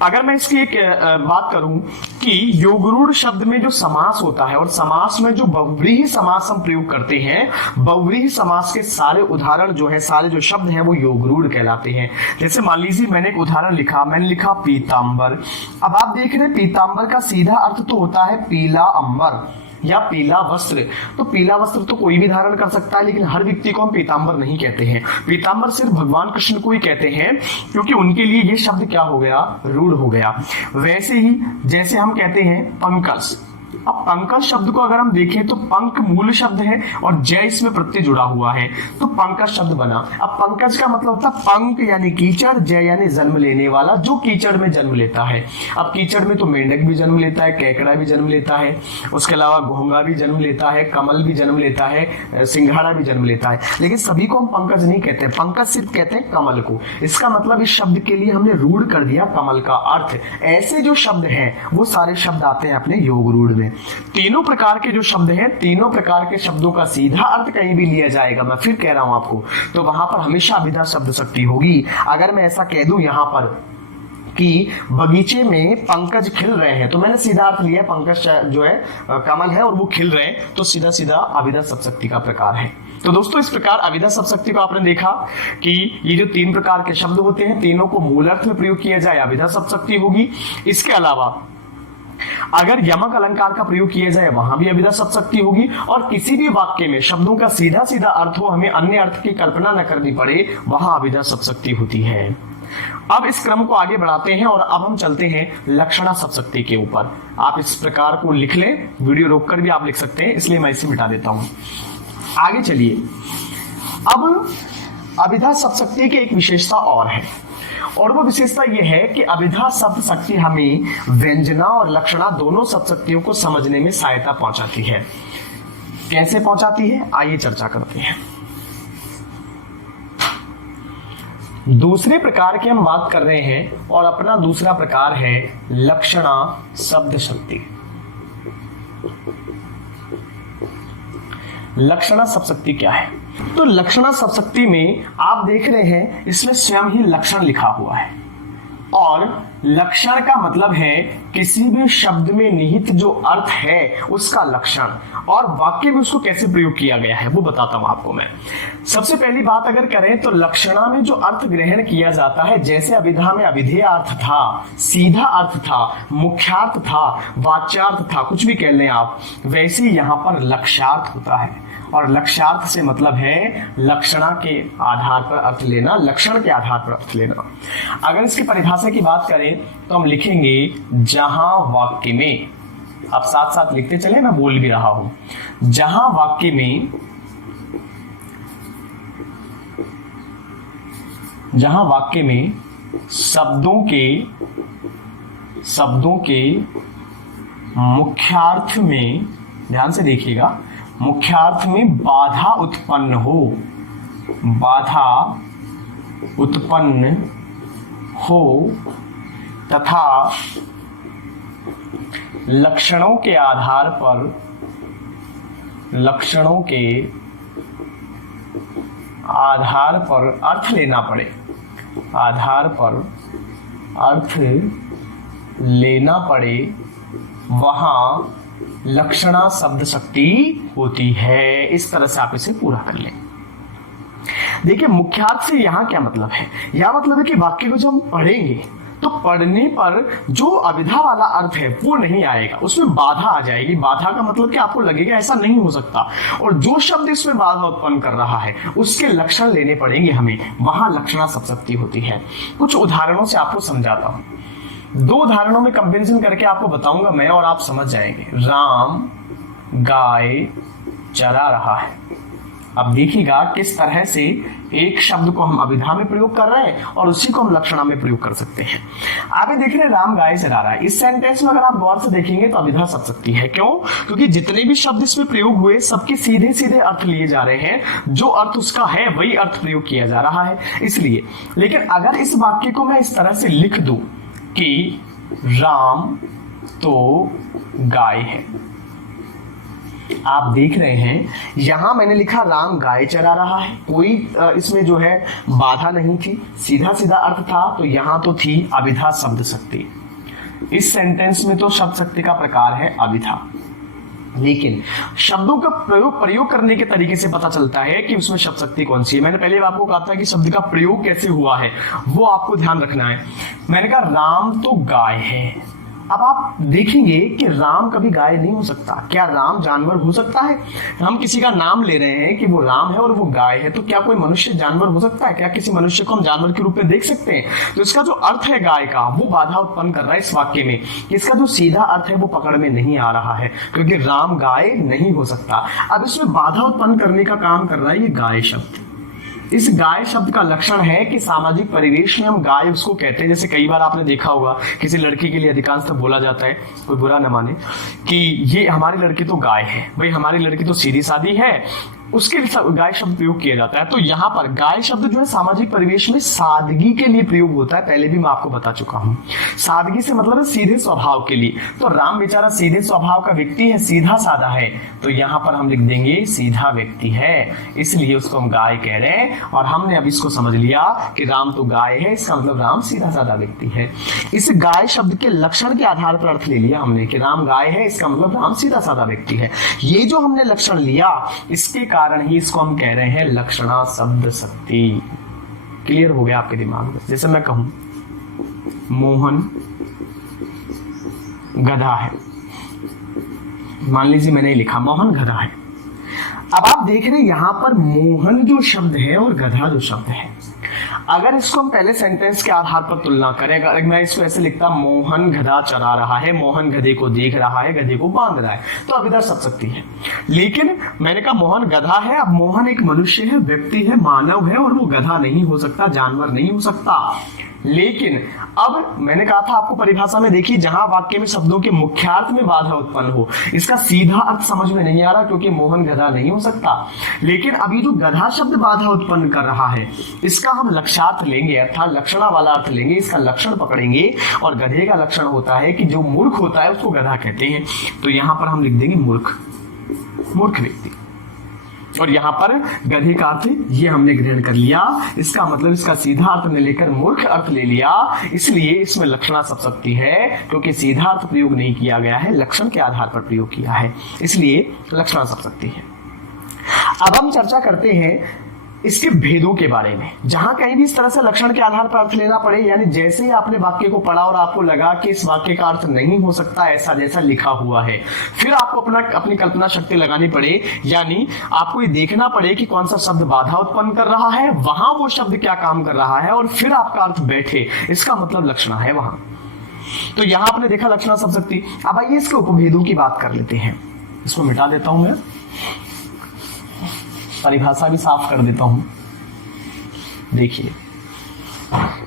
अगर मैं इसकी एक बात करूं कि योग रूढ़ शब्द में जो समास होता है और समास में जो बहुव्रीहि समास हम प्रयोग करते हैं, बहुव्रीहि समास के सारे उदाहरण जो है, सारे जो शब्द हैं वो योग रूढ़ कहलाते हैं। जैसे मान लीजिए मैंने एक उदाहरण लिखा, मैंने लिखा पीताम्बर। अब आप देख रहे हैं पीताम्बर का सीधा अर्थ तो होता है पीला अंबर या पीला वस्त्र। तो पीला वस्त्र तो कोई भी धारण कर सकता है, लेकिन हर व्यक्ति को हम पीताम्बर नहीं कहते हैं। पीताम्बर सिर्फ भगवान कृष्ण को ही कहते हैं, क्योंकि उनके लिए ये शब्द क्या हो गया, रूढ़ हो गया। वैसे ही जैसे हम कहते हैं पंकज। अब पंकज शब्द को अगर हम देखें तो पंक मूल शब्द है और जय इसमें प्रत्यय जुड़ा हुआ है, तो पंकज शब्द बना। अब पंकज का मतलब होता है पंक यानी कीचड़, जय यानी जन्म लेने वाला, जो कीचड़ में जन्म लेता है। अब कीचड़ में तो मेंढक भी जन्म लेता है, केकड़ा भी जन्म लेता है, उसके अलावा घोंगा भी जन्म लेता है, कमल भी जन्म लेता है, सिंघाड़ा भी जन्म लेता है, लेकिन सभी को हम पंकज नहीं कहते। पंकज सिर्फ कहते हैं कमल को। इसका मतलब इस शब्द के लिए हमने रूढ़ कर दिया कमल का अर्थ। ऐसे जो शब्द हैं वो सारे शब्द आते हैं अपने योग रूढ़ में। तीनों प्रकार के जो शब्द हैं, तीनों प्रकार के शब्दों का सीधा अर्थ कहीं भी लिया जाएगा, मैं फिर कह रहा हूं आपको, तो वहां पर हमेशा अभिधा शब्द शक्ति होगी। अगर मैं ऐसा कह दूं यहां पर कि बगीचे में पंकज खिल रहे हैं, तो मैंने सीधा अर्थ लिया पंकज जो है कमल है और वो खिल रहे हैं, तो सीधा सीधा अभिधा शब्द का प्रकार है। तो दोस्तों इस प्रकार अभिधा शब्द को आपने देखा कि ये जो तीन प्रकार के शब्द होते हैं, तीनों को मूल अर्थ में प्रयोग किया जाए अभिधा शब्द होगी। इसके अलावा अगर यमक अलंकार का प्रयोग किया जाए वहां भी अभिधा शब्द होगी, और किसी भी वाक्य में शब्दों का सीधा सीधा अर्थ हो, हमें अन्य अर्थ की कल्पना न करनी पड़े, वहां अभिधा शब्द होती है। अब इस क्रम को आगे बढ़ाते हैं और अब हम चलते हैं लक्षणा शब्द के ऊपर। आप इस प्रकार को लिख लें, वीडियो रोककर भी आप लिख सकते हैं, इसलिए मैं इसे मिटा देता हूं। आगे चलिए। अब अभिधा शब्द शक्ति की एक विशेषता और है, और वो विशेषता ये है कि अभिधा शब्द शक्ति हमें व्यंजना और लक्षणा दोनों शब्द शक्तियों को समझने में सहायता पहुंचाती है। कैसे पहुंचाती है, आइए चर्चा करते हैं। दूसरे प्रकार की हम बात कर रहे हैं, और अपना दूसरा प्रकार है लक्षणा शब्द शक्ति। लक्षणा शब्द शक्ति क्या है? तो लक्षणा शब्द शक्ति में आप देख रहे हैं इसमें स्वयं ही लक्षण लिखा हुआ है, और लक्षण का मतलब है किसी भी शब्द में निहित जो अर्थ है उसका लक्षण, और वाक्य में उसको कैसे प्रयोग किया गया है वो बताता हूं आपको मैं। सबसे पहली बात अगर करें तो लक्षणा में जो अर्थ ग्रहण किया जाता है, जैसे अभिधा में अभिधेय अर्थ था, सीधा अर्थ था, मुख्यार्थ था, वाच्यार्थ था, कुछ भी कह लें आप, वैसे यहां पर लक्ष्यार्थ होता है। और लक्ष्यार्थ से मतलब है लक्षणा के आधार पर अर्थ लेना, लक्षण के आधार पर अर्थ लेना। अगर इसकी परिभाषा की बात करें तो हम लिखेंगे जहां वाक्य में, आप साथ साथ लिखते चले, मैं बोल भी रहा हूं, जहां वाक्य में शब्दों के मुख्यार्थ में, ध्यान से देखिएगा, मुख्यार्थ में बाधा उत्पन्न हो तथा लक्षणों के आधार पर अर्थ लेना पड़े, वहां लक्षणा शब्द शक्ति होती है। इस तरह से आप इसे पूरा कर लें। देखिए मुख्यार्थ से यहां क्या मतलब है, यह मतलब है कि वाक्य को जब हम पढ़ेंगे तो पढ़ने पर जो अभिधा वाला अर्थ है वो नहीं आएगा, उसमें बाधा आ जाएगी। बाधा का मतलब कि आपको लगेगा ऐसा नहीं हो सकता, और जो शब्द इसमें बाधा उत्पन्न कर रहा है उसके लक्षण लेने पड़ेंगे हमें, वहां लक्षणा शब्द शक्ति होती है। कुछ उदाहरणों से आपको समझाता हूं, 2 उदाहरणों में कंपैरिजन करके आपको बताऊंगा मैं, और आप समझ जाएंगे। राम गाय चरा रहा है। अब देखिएगा किस तरह से एक शब्द को हम अभिधा में प्रयोग कर रहे हैं और उसी को हम लक्षणा में प्रयोग कर सकते हैं। आप ये देख रहे हैं राम गाय चरा रहा है, इस सेंटेंस में अगर आप गौर से देखेंगे तो अभिधा शब्द शक्ति है। क्यों? क्योंकि जितने भी शब्द इसमें प्रयोग हुए सबके सीधे सीधे अर्थ लिए जा रहे हैं, जो अर्थ उसका है वही अर्थ प्रयोग किया जा रहा है, इसलिए। लेकिन अगर इस वाक्य को मैं इस तरह से लिख दूं कि राम तो गाय है, आप देख रहे हैं यहां मैंने लिखा राम गाय चरा रहा है, कोई इसमें जो है बाधा नहीं थी, सीधा सीधा अर्थ था, तो यहां तो थी अभिधा शब्द शक्ति। इस सेंटेंस में तो शब्द शक्ति का प्रकार है अभिधा, लेकिन शब्दों का प्रयोग करने के तरीके से पता चलता है कि उसमें शब्द शक्ति कौन सी है। मैंने पहले आपको कहा था कि शब्द का प्रयोग कैसे हुआ है वो आपको ध्यान रखना है। मैंने कहा राम तो गाय है। अब आप देखेंगे कि राम कभी गाय नहीं हो सकता। क्या राम जानवर हो सकता है? हम किसी का नाम ले रहे हैं कि वो राम है और वो गाय है, तो क्या कोई मनुष्य जानवर हो सकता है? क्या किसी मनुष्य को हम जानवर के रूप में देख सकते हैं? तो इसका जो अर्थ है गाय का, वो बाधा उत्पन्न कर रहा है इस वाक्य में। इसका जो सीधा अर्थ है वो पकड़ में नहीं आ रहा है, क्योंकि राम गाय नहीं हो सकता। अब इसमें बाधा उत्पन्न करने का काम कर रहा है ये गाय शब्द। इस गाय शब्द का लक्षण है कि सामाजिक परिवेश में हम गाय उसको कहते हैं। जैसे कई बार आपने देखा होगा किसी लड़की के लिए अधिकांशतः बोला जाता है, कोई बुरा न माने, कि ये हमारी लड़की तो गाय है। भाई हमारी लड़की तो सीधी सादी है, उसके गाय शब्द प्रयोग किया जाता है। तो यहाँ पर गाय शब्द जो है सामाजिक परिवेश में सादगी के लिए प्रयोग होता है। पहले भी मैं आपको बता चुका हूँ, सादगी से मतलब है सीधे स्वभाव के लिए। तो राम बेचारा सीधे स्वभाव का व्यक्ति है, सीधा साधा है, तो यहाँ पर हम लिख देंगे सीधा व्यक्ति है, इसलिए उसको हम गाय कह रहे हैं। और हमने अब इसको समझ लिया कि राम तो गाय है, इसका मतलब राम सीधा साधा व्यक्ति है। इस गाय शब्द के लक्षण के आधार पर अर्थ ले लिया हमने कि राम गाय है, इसका मतलब राम सीधा साधा व्यक्ति है। ये जो हमने लक्षण लिया, इसके कारण ही इसको हम कह रहे हैं लक्षणा शब्द शक्ति। क्लियर हो गया आपके दिमाग में? जैसे मैं कहूं मोहन गधा है, मान लीजिए मैंने लिखा मोहन गधा है। अब आप देख रहे हैं यहां पर मोहन जो शब्द है और गधा जो शब्द है, अगर इसको हम पहले सेंटेंस के आधार पर तुलना करें, अगर मैं इसको ऐसे लिखता मोहन गधा चरा रहा है, मोहन गधे को देख रहा है, गधे को बांध रहा है, तो अब इधर सब्सक्ति है। लेकिन मैंने कहा मोहन गधा है, अब मोहन एक मनुष्य है, व्यक्ति है, मानव है, और वो गधा नहीं हो सकता, जानवर नहीं हो सकता। लेकिन अब मैंने कहा था आपको परिभाषा में, देखिए जहां वाक्य में शब्दों के मुख्यार्थ में बाधा उत्पन्न हो, इसका सीधा अर्थ समझ में नहीं आ रहा क्योंकि मोहन गधा नहीं हो सकता। लेकिन अभी जो गधा शब्द बाधा उत्पन्न कर रहा है, इसका हम लक्षार्थ लेंगे, अर्थात लक्षणा वाला अर्थ लेंगे, इसका लक्षण पकड़ेंगे। और गधे का लक्षण होता है कि जो मूर्ख होता है उसको गधा कहते हैं। तो यहां पर हम लिख देंगे मूर्ख, मूर्ख व्यक्ति। और यहां पर गधे का अर्थ ये हमने ग्रहण कर लिया, इसका मतलब इसका सीधा अर्थ ने लेकर मूर्ख अर्थ ले लिया, इसलिए इसमें लक्षणा सब्सक्ति है, क्योंकि सीधा अर्थ प्रयोग नहीं किया गया है, लक्षण के आधार पर प्रयोग किया है, इसलिए लक्षणा सब्सक्ति है। अब हम चर्चा करते हैं इसके भेदों के बारे में। जहां कहीं भी इस तरह से लक्षण के आधार पर अर्थ लेना पड़े, यानी जैसे ही आपने वाक्य को पढ़ा और आपको लगा कि इस वाक्य का अर्थ नहीं हो सकता ऐसा जैसा लिखा हुआ है, फिर आपको अपनी कल्पना शक्ति लगानी पड़े, यानी आपको ये देखना पड़े कि कौन सा शब्द बाधा उत्पन्न कर रहा है, वहां वो शब्द क्या काम कर रहा है, और फिर आपका अर्थ बैठे, इसका मतलब लक्षणा है वहां। तो यहां आपने देखा लक्षणा सब्सक्ति। अब आइए इसके उपभेदों की बात कर लेते हैं। इसको मिटा देता हूं मैं, परिभाषा भी साफ कर देता हूं। देखिए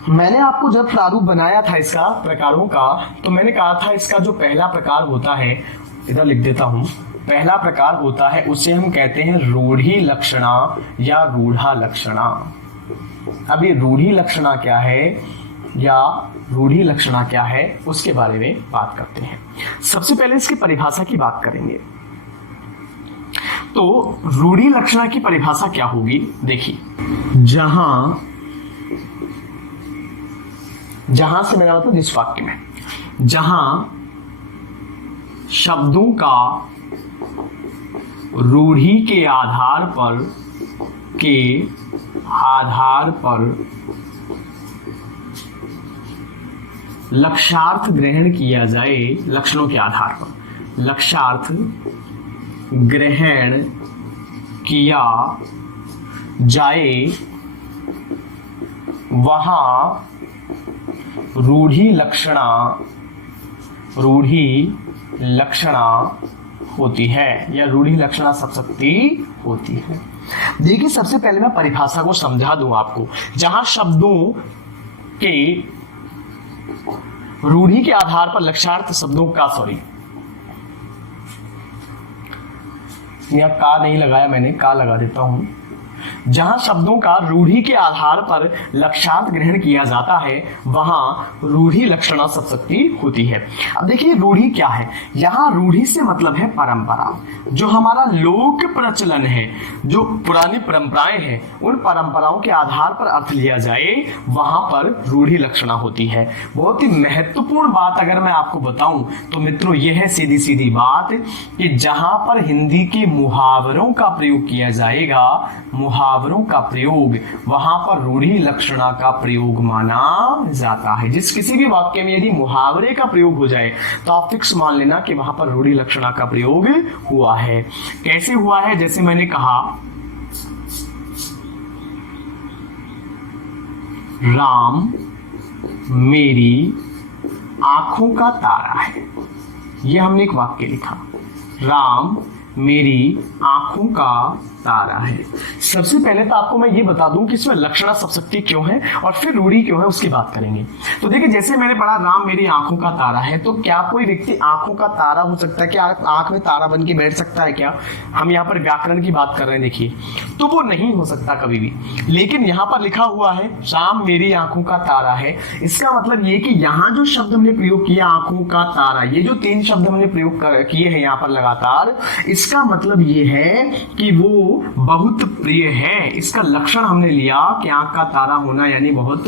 मैंने आपको जब प्रारूप बनाया था इसका प्रकारों का, तो मैंने कहा था इसका जो पहला प्रकार होता है, इधर लिख देता हूं, पहला प्रकार होता है उसे हम कहते हैं रूढ़ी लक्षणा या रूढ़ा लक्षणा। अब ये रूढ़ी लक्षणा क्या है या रूढ़ी लक्षणा क्या है उसके बारे में बात करते हैं। सबसे पहले इसकी परिभाषा की बात करेंगे। तो रूढ़ी लक्षणा की परिभाषा क्या होगी, देखिए जहां से मेरा मतलब जिस वाक्य में जहां शब्दों का रूढ़ी के आधार पर लक्षार्थ ग्रहण किया जाए, लक्षणों के आधार पर लक्षार्थ ग्रहण किया जाए, वहां रूढ़ी लक्षणा होती है या रूढ़ी लक्षणा सब्सक्ति होती है। देखिए सबसे पहले मैं परिभाषा को समझा दूं आपको। जहां शब्दों के रूढ़ी के आधार पर लक्षार्थ शब्दों का यहाँ का नहीं लगाया मैंने, का लगा देता हूं। जहां शब्दों का रूढ़ी के आधार पर लक्षार्थ ग्रहण किया जाता है, वहां रूढ़ी लक्षणा सब्सक्ति होती है। अब देखिए रूढ़ी क्या है, यहां रूढ़ी से मतलब है परंपरा, जो हमारा लोक प्रचलन है, जो पुरानी परंपराएं हैं, उन परंपराओं के आधार पर अर्थ लिया जाए, वहां पर रूढ़ी लक्षणा होती है। बहुत ही महत्वपूर्ण बात अगर मैं आपको बताऊं तो मित्रों यह है सीधी सीधी बात कि जहां पर हिंदी के मुहावरों का प्रयोग किया जाएगा, मुहावरों का प्रयोग, वहां पर रूढ़ी लक्षणा का प्रयोग माना जाता है। जिस किसी भी वाक्य में यदि मुहावरे का प्रयोग हो जाए तो आप फिक्स मान लेना कि वहां पर रूढ़ी लक्षणा का प्रयोग हुआ है। कैसे हुआ है, जैसे मैंने कहा राम मेरी आंखों का तारा है, यह हमने एक वाक्य लिखा, राम मेरी आंखों का तारा है। सबसे पहले तो आपको मैं ये बता दूं कि इसमें लक्षणा सब्सक्ति क्यों है और फिर रूढ़ी क्यों है, उसकी बात करेंगे। तो देखिए जैसे मैंने पढ़ा राम मेरी आंखों का तारा है, तो क्या कोई व्यक्ति आंखों का तारा हो सकता है? क्या आंख में तारा बन के बैठ सकता है क्या? हम यहाँ पर व्याकरण की बात कर रहे हैं, देखिए तो वो नहीं हो सकता कभी भी। लेकिन यहाँ पर लिखा हुआ है राम मेरी आंखों का तारा है, इसका मतलब ये कि यहाँ जो शब्द हमने प्रयोग किया आंखों का तारा, ये जो 3 शब्द हमने प्रयोग किए हैं यहाँ पर लगातार, इसका मतलब ये है कि वो बहुत प्रिय है। इसका लक्षण हमने लिया कि आंख का तारा होना यानी बहुत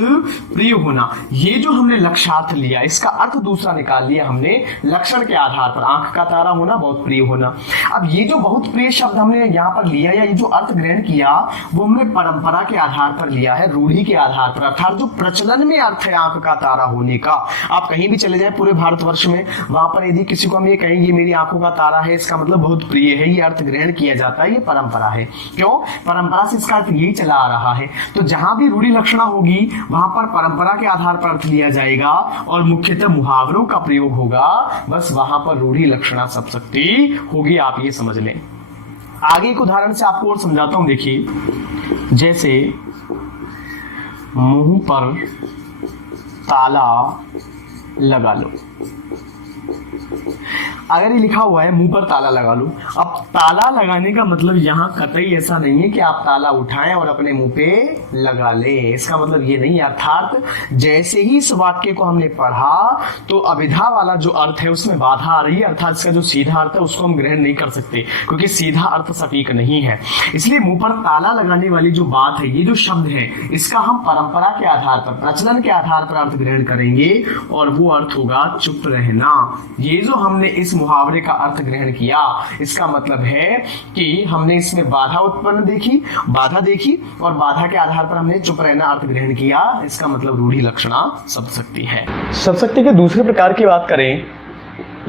प्रिय होना। ये जो हमने लक्षार्थ लिया, इसका अर्थ दूसरा निकाल लिया हमने लक्षण के आधार पर, आंख का तारा होना, बहुत प्रिय होना। अब ये जो बहुत प्रिय शब्द हमने यहाँ पर लिया या ये जो अर्थ ग्रहण किया वो हमने परंपरा के आधार पर लिया है, रूढ़ी के आधार पर, अर्थात जो प्रचलन में अर्थ है आंख का तारा होने का। आप कहीं भी चले जाए पूरे भारतवर्ष में, वहां पर यदि किसी को हम ये कहें ये मेरी आंखों का तारा है, इसका मतलब बहुत प्रिय है, ये अर्थ ग्रहण किया जाता है, ये परंपरा है। क्यों? परंपरा से इसका अर्थ यही चला आ रहा है। तो जहां भी रूढ़ी लक्षणा होगी वहां पर परंपरा के आधार पर अर्थ लिया जाएगा और मुख्यतः मुहावरों का प्रयोग होगा, बस वहां पर रूढ़ी लक्षणा सब शक्ति होगी। आप ये समझ लें। आगे एक उदाहरण से आपको और समझाता हूं। देखिए, जैसे मुंह पर ताला लगा लो, अगर ये लिखा हुआ है मुंह पर ताला लगा लो, अब ताला लगाने का मतलब यहां कतई ऐसा नहीं है कि आप ताला उठाएं और अपने मुंह पे लगा लें, इसका मतलब ये नहीं। अर्थात जैसे ही इस वाक्य को हमने पढ़ा तो अभिधा वाला जो अर्थ है उसमें बाधा आ रही है, अर्थात इसका जो सीधा अर्थ है उसको हम ग्रहण नहीं कर सकते क्योंकि सीधा अर्थ सटीक नहीं है। इसलिए मुंह पर ताला लगाने वाली जो बात है, ये जो शब्द है, इसका हम परंपरा के आधार पर, प्रचलन के आधार पर अर्थ ग्रहण करेंगे और वो अर्थ होगा चुप रहना। ये जो हमने इस मुहावरे का अर्थ ग्रहण किया, इसका मतलब है कि हमने इसमें बाधा उत्पन्न देखी, बाधा देखी और बाधा के आधार पर हमने चुप रहना अर्थ ग्रहण किया। इसका मतलब रूढ़ी लक्षणा शब्द शक्ति है। शब्द शक्ति के दूसरे प्रकार की बात करें,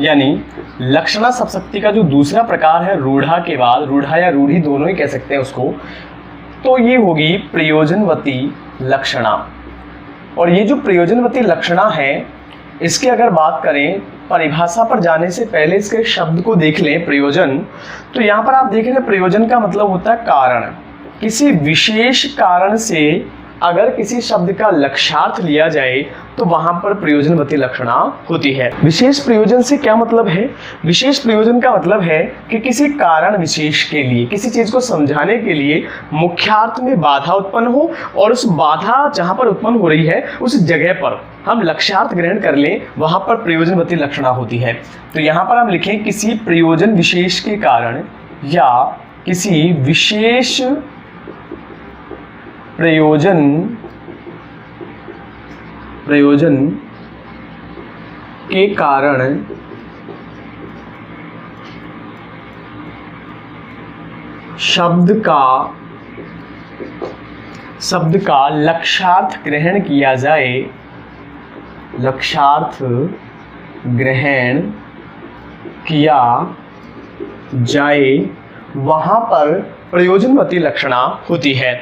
यानी लक्षणा शब्द शक्ति का जो दूसरा प्रकार है रूढ़ा के बाद, रूढ़ा या रूढ़ी दोनों ही कह सकते हैं उसको, तो ये होगी प्रयोजनवती लक्षणा। और ये जो प्रयोजनवती लक्षणा है, इसकी अगर बात करें परिभाषा पर जाने से पहले इसके शब्द को देख लें, प्रयोजन। तो यहाँ पर आप देख रहे हैं प्रयोजन का मतलब होता है कारण। किसी विशेष कारण से अगर किसी शब्द का लक्ष्यार्थ लिया जाए तो वहां पर प्रयोजनवती लक्षणा होती है। विशेष प्रयोजन से क्या मतलब है? विशेष प्रयोजन का मतलब है कि किसी कारण विशेष के लिए, किसी चीज को समझाने के लिए मुख्यार्थ में बाधा उत्पन्न हो और उस बाधा जहां पर उत्पन्न हो रही है उस जगह पर हम लक्ष्यार्थ ग्रहण कर लें, वहां पर प्रयोजनवती लक्षणा होती है। तो यहां पर हम लिखें किसी प्रयोजन विशेष के कारण या किसी विशेष प्रयोजन के कारण शब्द का लक्ष्यार्थ ग्रहण किया जाए, लक्ष्यार्थ ग्रहण किया जाए, वहां पर प्रयोजनवती लक्षणा होती है।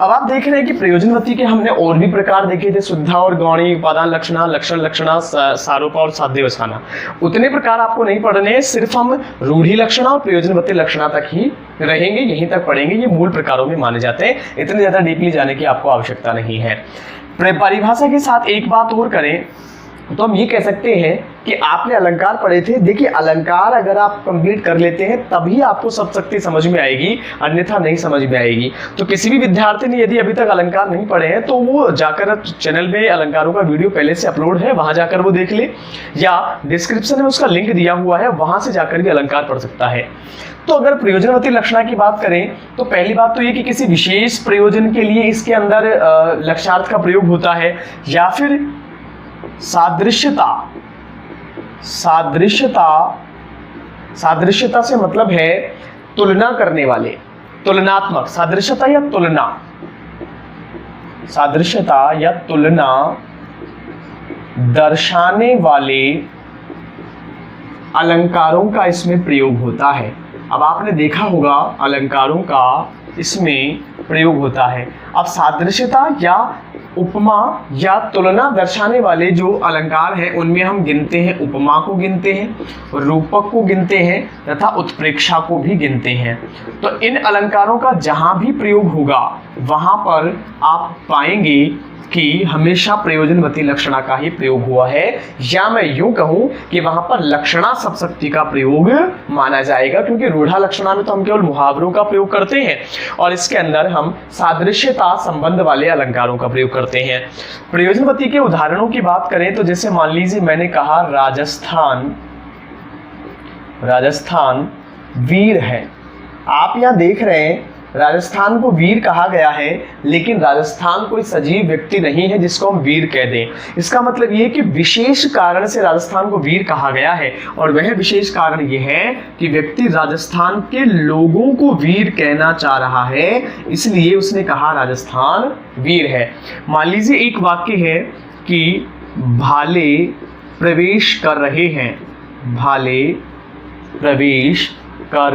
अब आप देख रहे हैं कि प्रयोजनवती के हमने और भी प्रकार देखे थे, शुद्धा और गौणी, उपादान लक्षणा, लक्षण लक्षणा, सारोपा और साध्य वसाना। उतने प्रकार आपको नहीं पढ़ने हैं, सिर्फ हम रूढ़ी लक्षणा और प्रयोजनवती लक्षणा तक ही रहेंगे, यहीं तक पढ़ेंगे। ये मूल प्रकारों में माने जाते हैं, इतने ज्यादा डीपली जाने की आपको आवश्यकता नहीं है। परिभाषा के साथ एक बात और करें तो हम ये कह सकते हैं कि आपने अलंकार पढ़े थे। देखिए, अलंकार अगर आप कंप्लीट कर लेते हैं तभी आपको शब्द शक्ति समझ में आएगी, अन्यथा नहीं समझ में आएगी। तो किसी भी विद्यार्थी ने यदि अभी तक अलंकार नहीं पढ़े हैं तो वो जाकर चैनल में अलंकारों का वीडियो पहले से अपलोड है, वहां जाकर वो देख ले, या डिस्क्रिप्शन में उसका लिंक दिया हुआ है, वहां से जाकर भी अलंकार पढ़ सकता है। तो अगर प्रयोजनवती लक्षणा की बात करें तो पहली बात तो ये कि किसी विशेष प्रयोजन के लिए इसके अंदर लक्ष्यार्थ का प्रयोग होता है, या फिर सादृश्यता से मतलब है तुलना करने वाले, तुलनात्मक, सादृश्यता या तुलना दर्शाने वाले अलंकारों का इसमें प्रयोग होता है। अब आपने देखा होगा अलंकारों का इसमें प्रयोग होता है। अब सादृश्यता या उपमा या तुलना दर्शाने वाले जो अलंकार हैं उनमें हम गिनते हैं, उपमा को गिनते हैं, रूपक को गिनते हैं तथा उत्प्रेक्षा को भी गिनते हैं। तो इन अलंकारों का जहां भी प्रयोग होगा वहां पर आप पाएंगे कि हमेशा प्रयोजनवती लक्षणा का ही प्रयोग हुआ है, या मैं यूं कहूं कि वहां पर लक्षणा शब्द शक्ति का प्रयोग माना जाएगा, क्योंकि रूढ़ा लक्षणा में तो हम केवल मुहावरों का प्रयोग करते हैं और इसके अंदर हम सादृश्यता संबंध वाले अलंकारों का प्रयोग करते हैं। प्रयोजनवती के उदाहरणों की बात करें तो जैसे मान लीजिए मैंने कहा राजस्थान वीर है। आप यहां देख रहे हैं राजस्थान को वीर कहा गया है, लेकिन राजस्थान कोई सजीव व्यक्ति नहीं है जिसको हम वीर कह दें। इसका मतलब ये कि विशेष कारण से राजस्थान को वीर कहा गया है, और वह विशेष कारण ये है कि व्यक्ति राजस्थान के लोगों को वीर कहना चाह रहा है, इसलिए उसने कहा राजस्थान वीर है। मान लीजिए एक वाक्य है कि भाले प्रवेश कर रहे हैं, भाले प्रवेश कर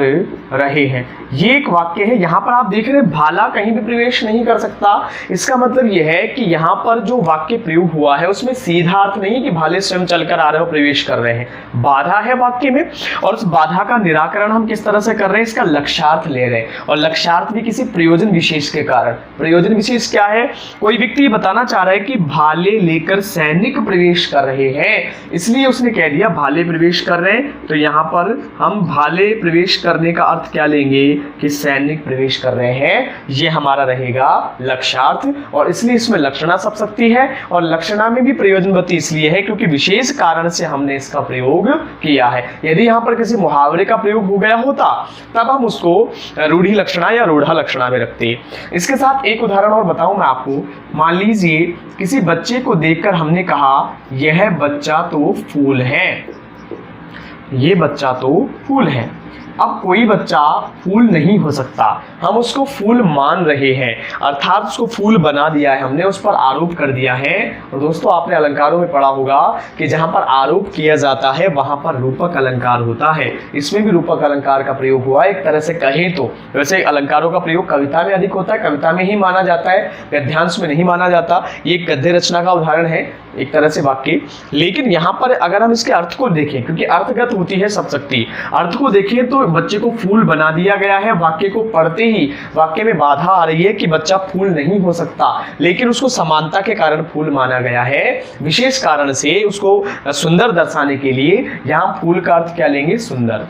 रहे हैं, ये एक वाक्य है। यहां पर आप देख रहे हैं भाला कहीं भी प्रवेश नहीं कर सकता। इसका मतलब यह है कि यहां पर जो वाक्य प्रयोग हुआ है उसमें सीधा अर्थ नहीं कि भाले स्वयं चलकर आ रहे हो प्रवेश कर रहे हैं, बाधा है वाक्य में, और उस बाधा का निराकरण हम किस तरह से कर रहे हैं, इसका लक्ष्यार्थ ले रहे हैं, और लक्ष्यार्थ भी किसी प्रयोजन विशेष के कारण। प्रयोजन विशेष क्या है, कोई व्यक्ति बताना चाह रहा है कि भाले लेकर सैनिक प्रवेश कर रहे हैं, इसलिए उसने कह दिया भाले प्रवेश कर रहे हैं। तो यहां पर हम भाले प्रवेश करने का अर्थ क्या लेंगे कि सैनिक प्रवेश कर रहे हैं, ये हमारा रहेगा लक्ष्यार्थ, और इसलिए इसमें लक्षणा सप्तशती है, और लक्षणा में भी प्रयोजनवती इसलिए है क्योंकि विशेष कारण से हमने इसका प्रयोग किया है। यदि यहां पर किसी मुहावरे का प्रयोग हो गया होता तब हम उसको रूढ़ि लक्षणा या रूढ़ा लक्षणा में रखते। इसके साथ एक उदाहरण और बताऊं मैं आपको। मान लीजिए किसी बच्चे को देखकर हमने कहा यह बच्चा तो फूल है, ये बच्चा तो फूल है। अब कोई बच्चा फूल नहीं हो सकता, हम उसको फूल मान रहे हैं, अर्थात उसको फूल बना दिया है, हमने उस पर आरोप कर दिया है। और दोस्तों आपने अलंकारों में पढ़ा होगा कि जहां पर आरोप किया जाता है वहां पर रूपक अलंकार होता है। इसमें भी रूपक अलंकार का प्रयोग हुआ है। एक तरह से कहें तो वैसे अलंकारों का प्रयोग कविता में अधिक होता है, कविता में ही माना जाता है, गद्यांश में नहीं माना जाता। ये गद्य रचना का उदाहरण है एक तरह से वाक्य। लेकिन यहाँ पर अगर हम इसके अर्थ को देखें, क्योंकि अर्थगत होती है सप्तशती, अर्थ को देखें तो बच्चे को फूल बना दिया गया है। वाक्य को पढ़ते ही वाक्य में बाधा आ रही है कि बच्चा फूल नहीं हो सकता, लेकिन उसको समानता के कारण फूल माना गया है। विशेष कारण से उसको सुंदर दर्शाने के लिए यहाँ फूल का अर्थ क्या लेंगे, सुंदर।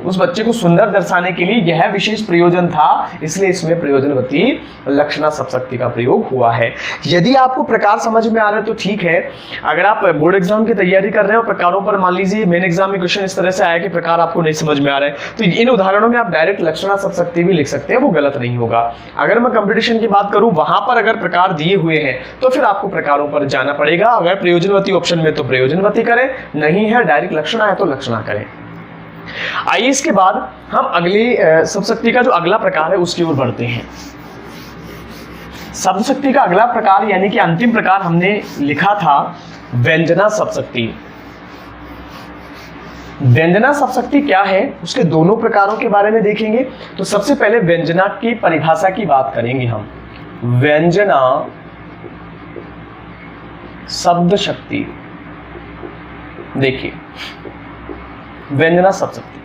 उस बच्चे को सुंदर दर्शाने के लिए यह विशेष प्रयोजन था, इसलिए इसमें प्रयोजनवती लक्षणा सप्तशती का प्रयोग हुआ है। यदि आपको प्रकार समझ में आ रहा है तो ठीक है। अगर आप बोर्ड एग्जाम की तैयारी कर रहे हो, प्रकारों पर मान लीजिए मेन एग्जाम में क्वेश्चन इस तरह से आया कि प्रकार आपको नहीं समझ में आ रहा है, तो इन उदाहरणों में आप डायरेक्ट लक्षणा सप्तशती भी लिख सकते हैं, वो गलत नहीं होगा। अगर मैं कंपटीशन की बात करूं, वहां पर अगर प्रकार दिए हुए हैं तो फिर आपको प्रकारों पर जाना पड़ेगा। अगर प्रयोजनवती ऑप्शन में तो प्रयोजनवती करें, नहीं है डायरेक्ट लक्षणा है तो लक्षणा करें। आइए इसके बाद हम अगली सप्तशती का जो अगला प्रकार है उसकी ओर बढ़ते हैं। सप्तशती का अगला प्रकार यानी कि अंतिम प्रकार हमने लिखा था व्यंजना सप्तशती। व्यंजना सप्तशती क्या है, उसके दोनों प्रकारों के बारे में देखेंगे। तो सबसे पहले व्यंजना की परिभाषा की बात करेंगे हम। व्यंजना शब्द शक्ति, देखिए व्यंजना सप्तशती,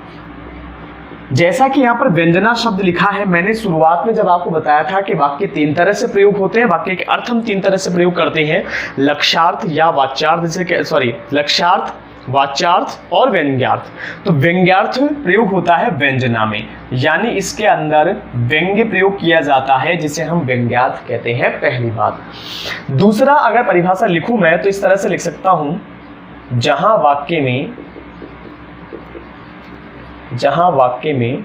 जैसा कि यहां पर व्यंजना शब्द लिखा है, मैंने शुरुआत में जब आपको बताया था कि वाक्य तीन तरह से प्रयोग होते हैं, वाक्य के अर्थ हम तीन तरह से प्रयोग करते हैं, लक्ष्यार्थ या वाच्यार्थ, जैसे लक्ष्यार्थ, वाच्यार्थ और व्यंग्यार्थ। तो व्यंग्यार्थ प्रयोग होता है व्यंजना में, यानी इसके अंदर व्यंग्य प्रयोग किया जाता है, जिसे हम व्यंग्यार्थ कहते हैं, पहली बात। दूसरा, अगर परिभाषा लिखूं मैं तो इस तरह से लिख सकता हूं, जहां वाक्य में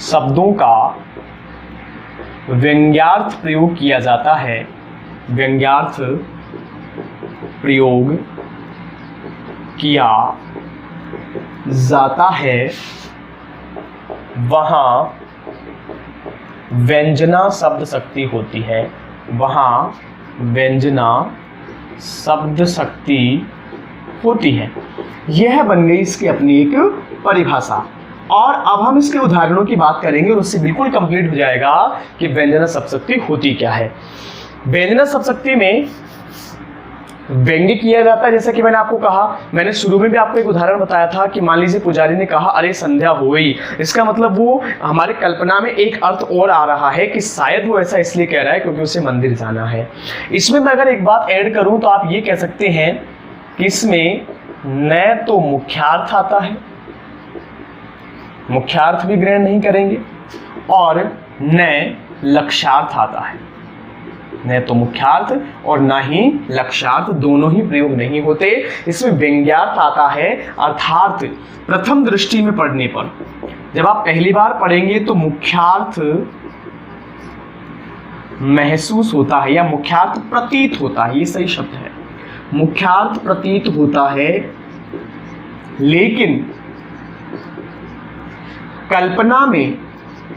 शब्दों का व्यंग्यार्थ प्रयोग किया जाता है, व्यंग्यार्थ प्रयोग किया जाता है, वहां व्यंजना शब्द शक्ति होती है, वहां व्यंजना शब्द शक्ति होती है। यह बन गई इसकी अपनी एक परिभाषा। और अब हम इसके उदाहरणों की बात करेंगे और उससे बिल्कुल कंप्लीट हो जाएगा कि व्यंजना शब्दशक्ति होती क्या है। व्यंजना शब्दशक्ति में व्यंग्य किया जाता है, जैसा कि मैंने आपको कहा, मैंने शुरू में भी आपको एक उदाहरण बताया था कि मान लीजिए पुजारी ने कहा अरे संध्या हो गई, इसका मतलब वो हमारे कल्पना में एक अर्थ और आ रहा है कि शायद वो ऐसा इसलिए कह रहा है क्योंकि उसे मंदिर जाना है। इसमें मैं अगर एक बात ऐड करूं तो आप ये कह सकते हैं कि इसमें न तो मुख्यार्थ आता है, मुख्यार्थ भी ग्रहण नहीं करेंगे, और न लक्ष्यार्थ आता है, न तो मुख्यार्थ और ना ही लक्ष्यार्थ, दोनों ही प्रयोग नहीं होते। इसमें व्यंग्यार्थ आता है, अर्थात प्रथम दृष्टि में पढ़ने पर जब आप पहली बार पढ़ेंगे तो मुख्यार्थ महसूस होता है या मुख्यार्थ प्रतीत होता है, ये सही शब्द है, मुख्यार्थ प्रतीत होता है, लेकिन कल्पना में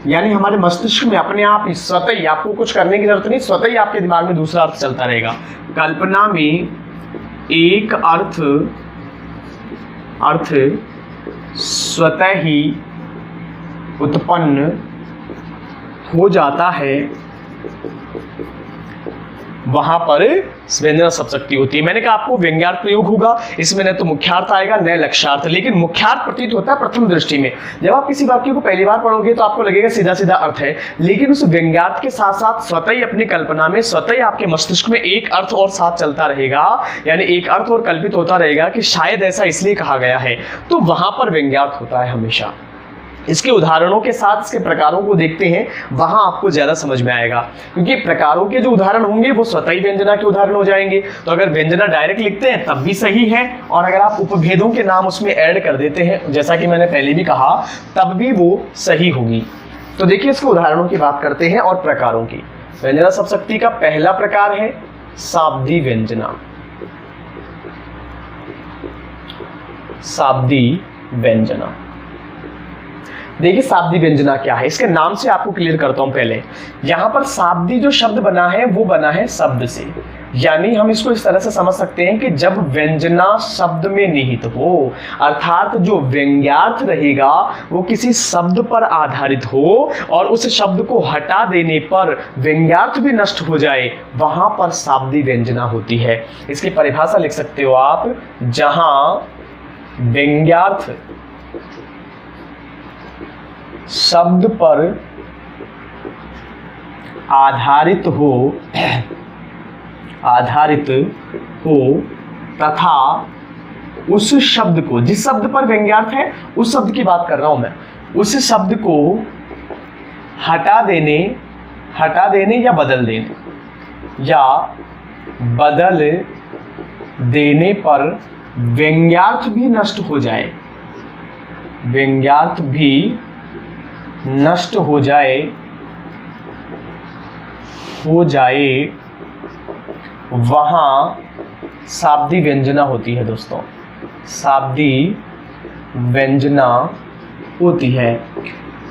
यानी हमारे मस्तिष्क में अपने आप ही स्वतः ही, आपको कुछ करने की जरूरत नहीं, स्वतः ही आपके दिमाग में दूसरा अर्थ चलता रहेगा। कल्पना में एक अर्थ स्वतः ही उत्पन्न हो जाता है, वहां पर व्यंजना शब्द शक्ति होती है। मैंने कहा आपको व्यंग्यार्थ प्रयोग होगा, इसमें न तो मुख्यार्थ आएगा न लक्ष्यार्थ, लेकिन मुख्यार्थ प्रतीत होता है प्रथम दृष्टि में। जब आप किसी वाक्य को पहली बार पढ़ोगे तो आपको लगेगा सीधा सीधा अर्थ है, लेकिन उस व्यंग्यार्थ के साथ साथ स्वतः ही अपनी कल्पना में, स्वतः ही आपके मस्तिष्क में एक अर्थ और साथ चलता रहेगा, यानी एक अर्थ और कल्पित होता रहेगा कि शायद ऐसा इसलिए कहा गया है, तो वहां पर व्यंग्यार्थ होता है हमेशा। इसके उदाहरणों के साथ इसके प्रकारों को देखते हैं, वहां आपको ज्यादा समझ में आएगा, क्योंकि प्रकारों के जो उदाहरण होंगे वो स्वतः ही व्यंजना के उदाहरण हो जाएंगे। तो अगर व्यंजना डायरेक्ट लिखते हैं तब भी सही है, और अगर आप उपभेदों के नाम उसमें ऐड कर देते हैं, जैसा कि मैंने पहले भी कहा, तब भी वो सही होगी। तो देखिए इसके उदाहरणों की बात करते हैं और प्रकारों की। व्यंजना शब्द शक्ति का पहला प्रकार है शाब्दी व्यंजना। शाब्दी व्यंजना, देखिए शाब्दी व्यंजना क्या है, इसके नाम से आपको क्लियर करता हूं। पहले यहां पर शाब्दी जो शब्द बना है वो बना है शब्द से, यानी हम इसको इस तरह से समझ सकते हैं कि जब व्यंजना शब्द में निहित हो, अर्थात जो व्यंग्यार्थ रहेगा वो किसी शब्द पर आधारित हो और उस शब्द को हटा देने पर व्यंग्यार्थ भी नष्ट हो जाए, वहां पर शाब्दी व्यंजना होती है। इसकी परिभाषा लिख सकते हो आप, जहां व्यंग्यार्थ शब्द पर आधारित हो तथा उस शब्द को, जिस शब्द पर व्यंग्यार्थ है उस शब्द की बात कर रहा हूं मैं, उस शब्द को हटा देने या बदल देने पर व्यंग्यार्थ भी नष्ट हो जाए, व्यंग्यार्थ भी नष्ट हो जाए, वहां शाब्दी व्यंजना होती है दोस्तों, शाब्दी व्यंजना होती है।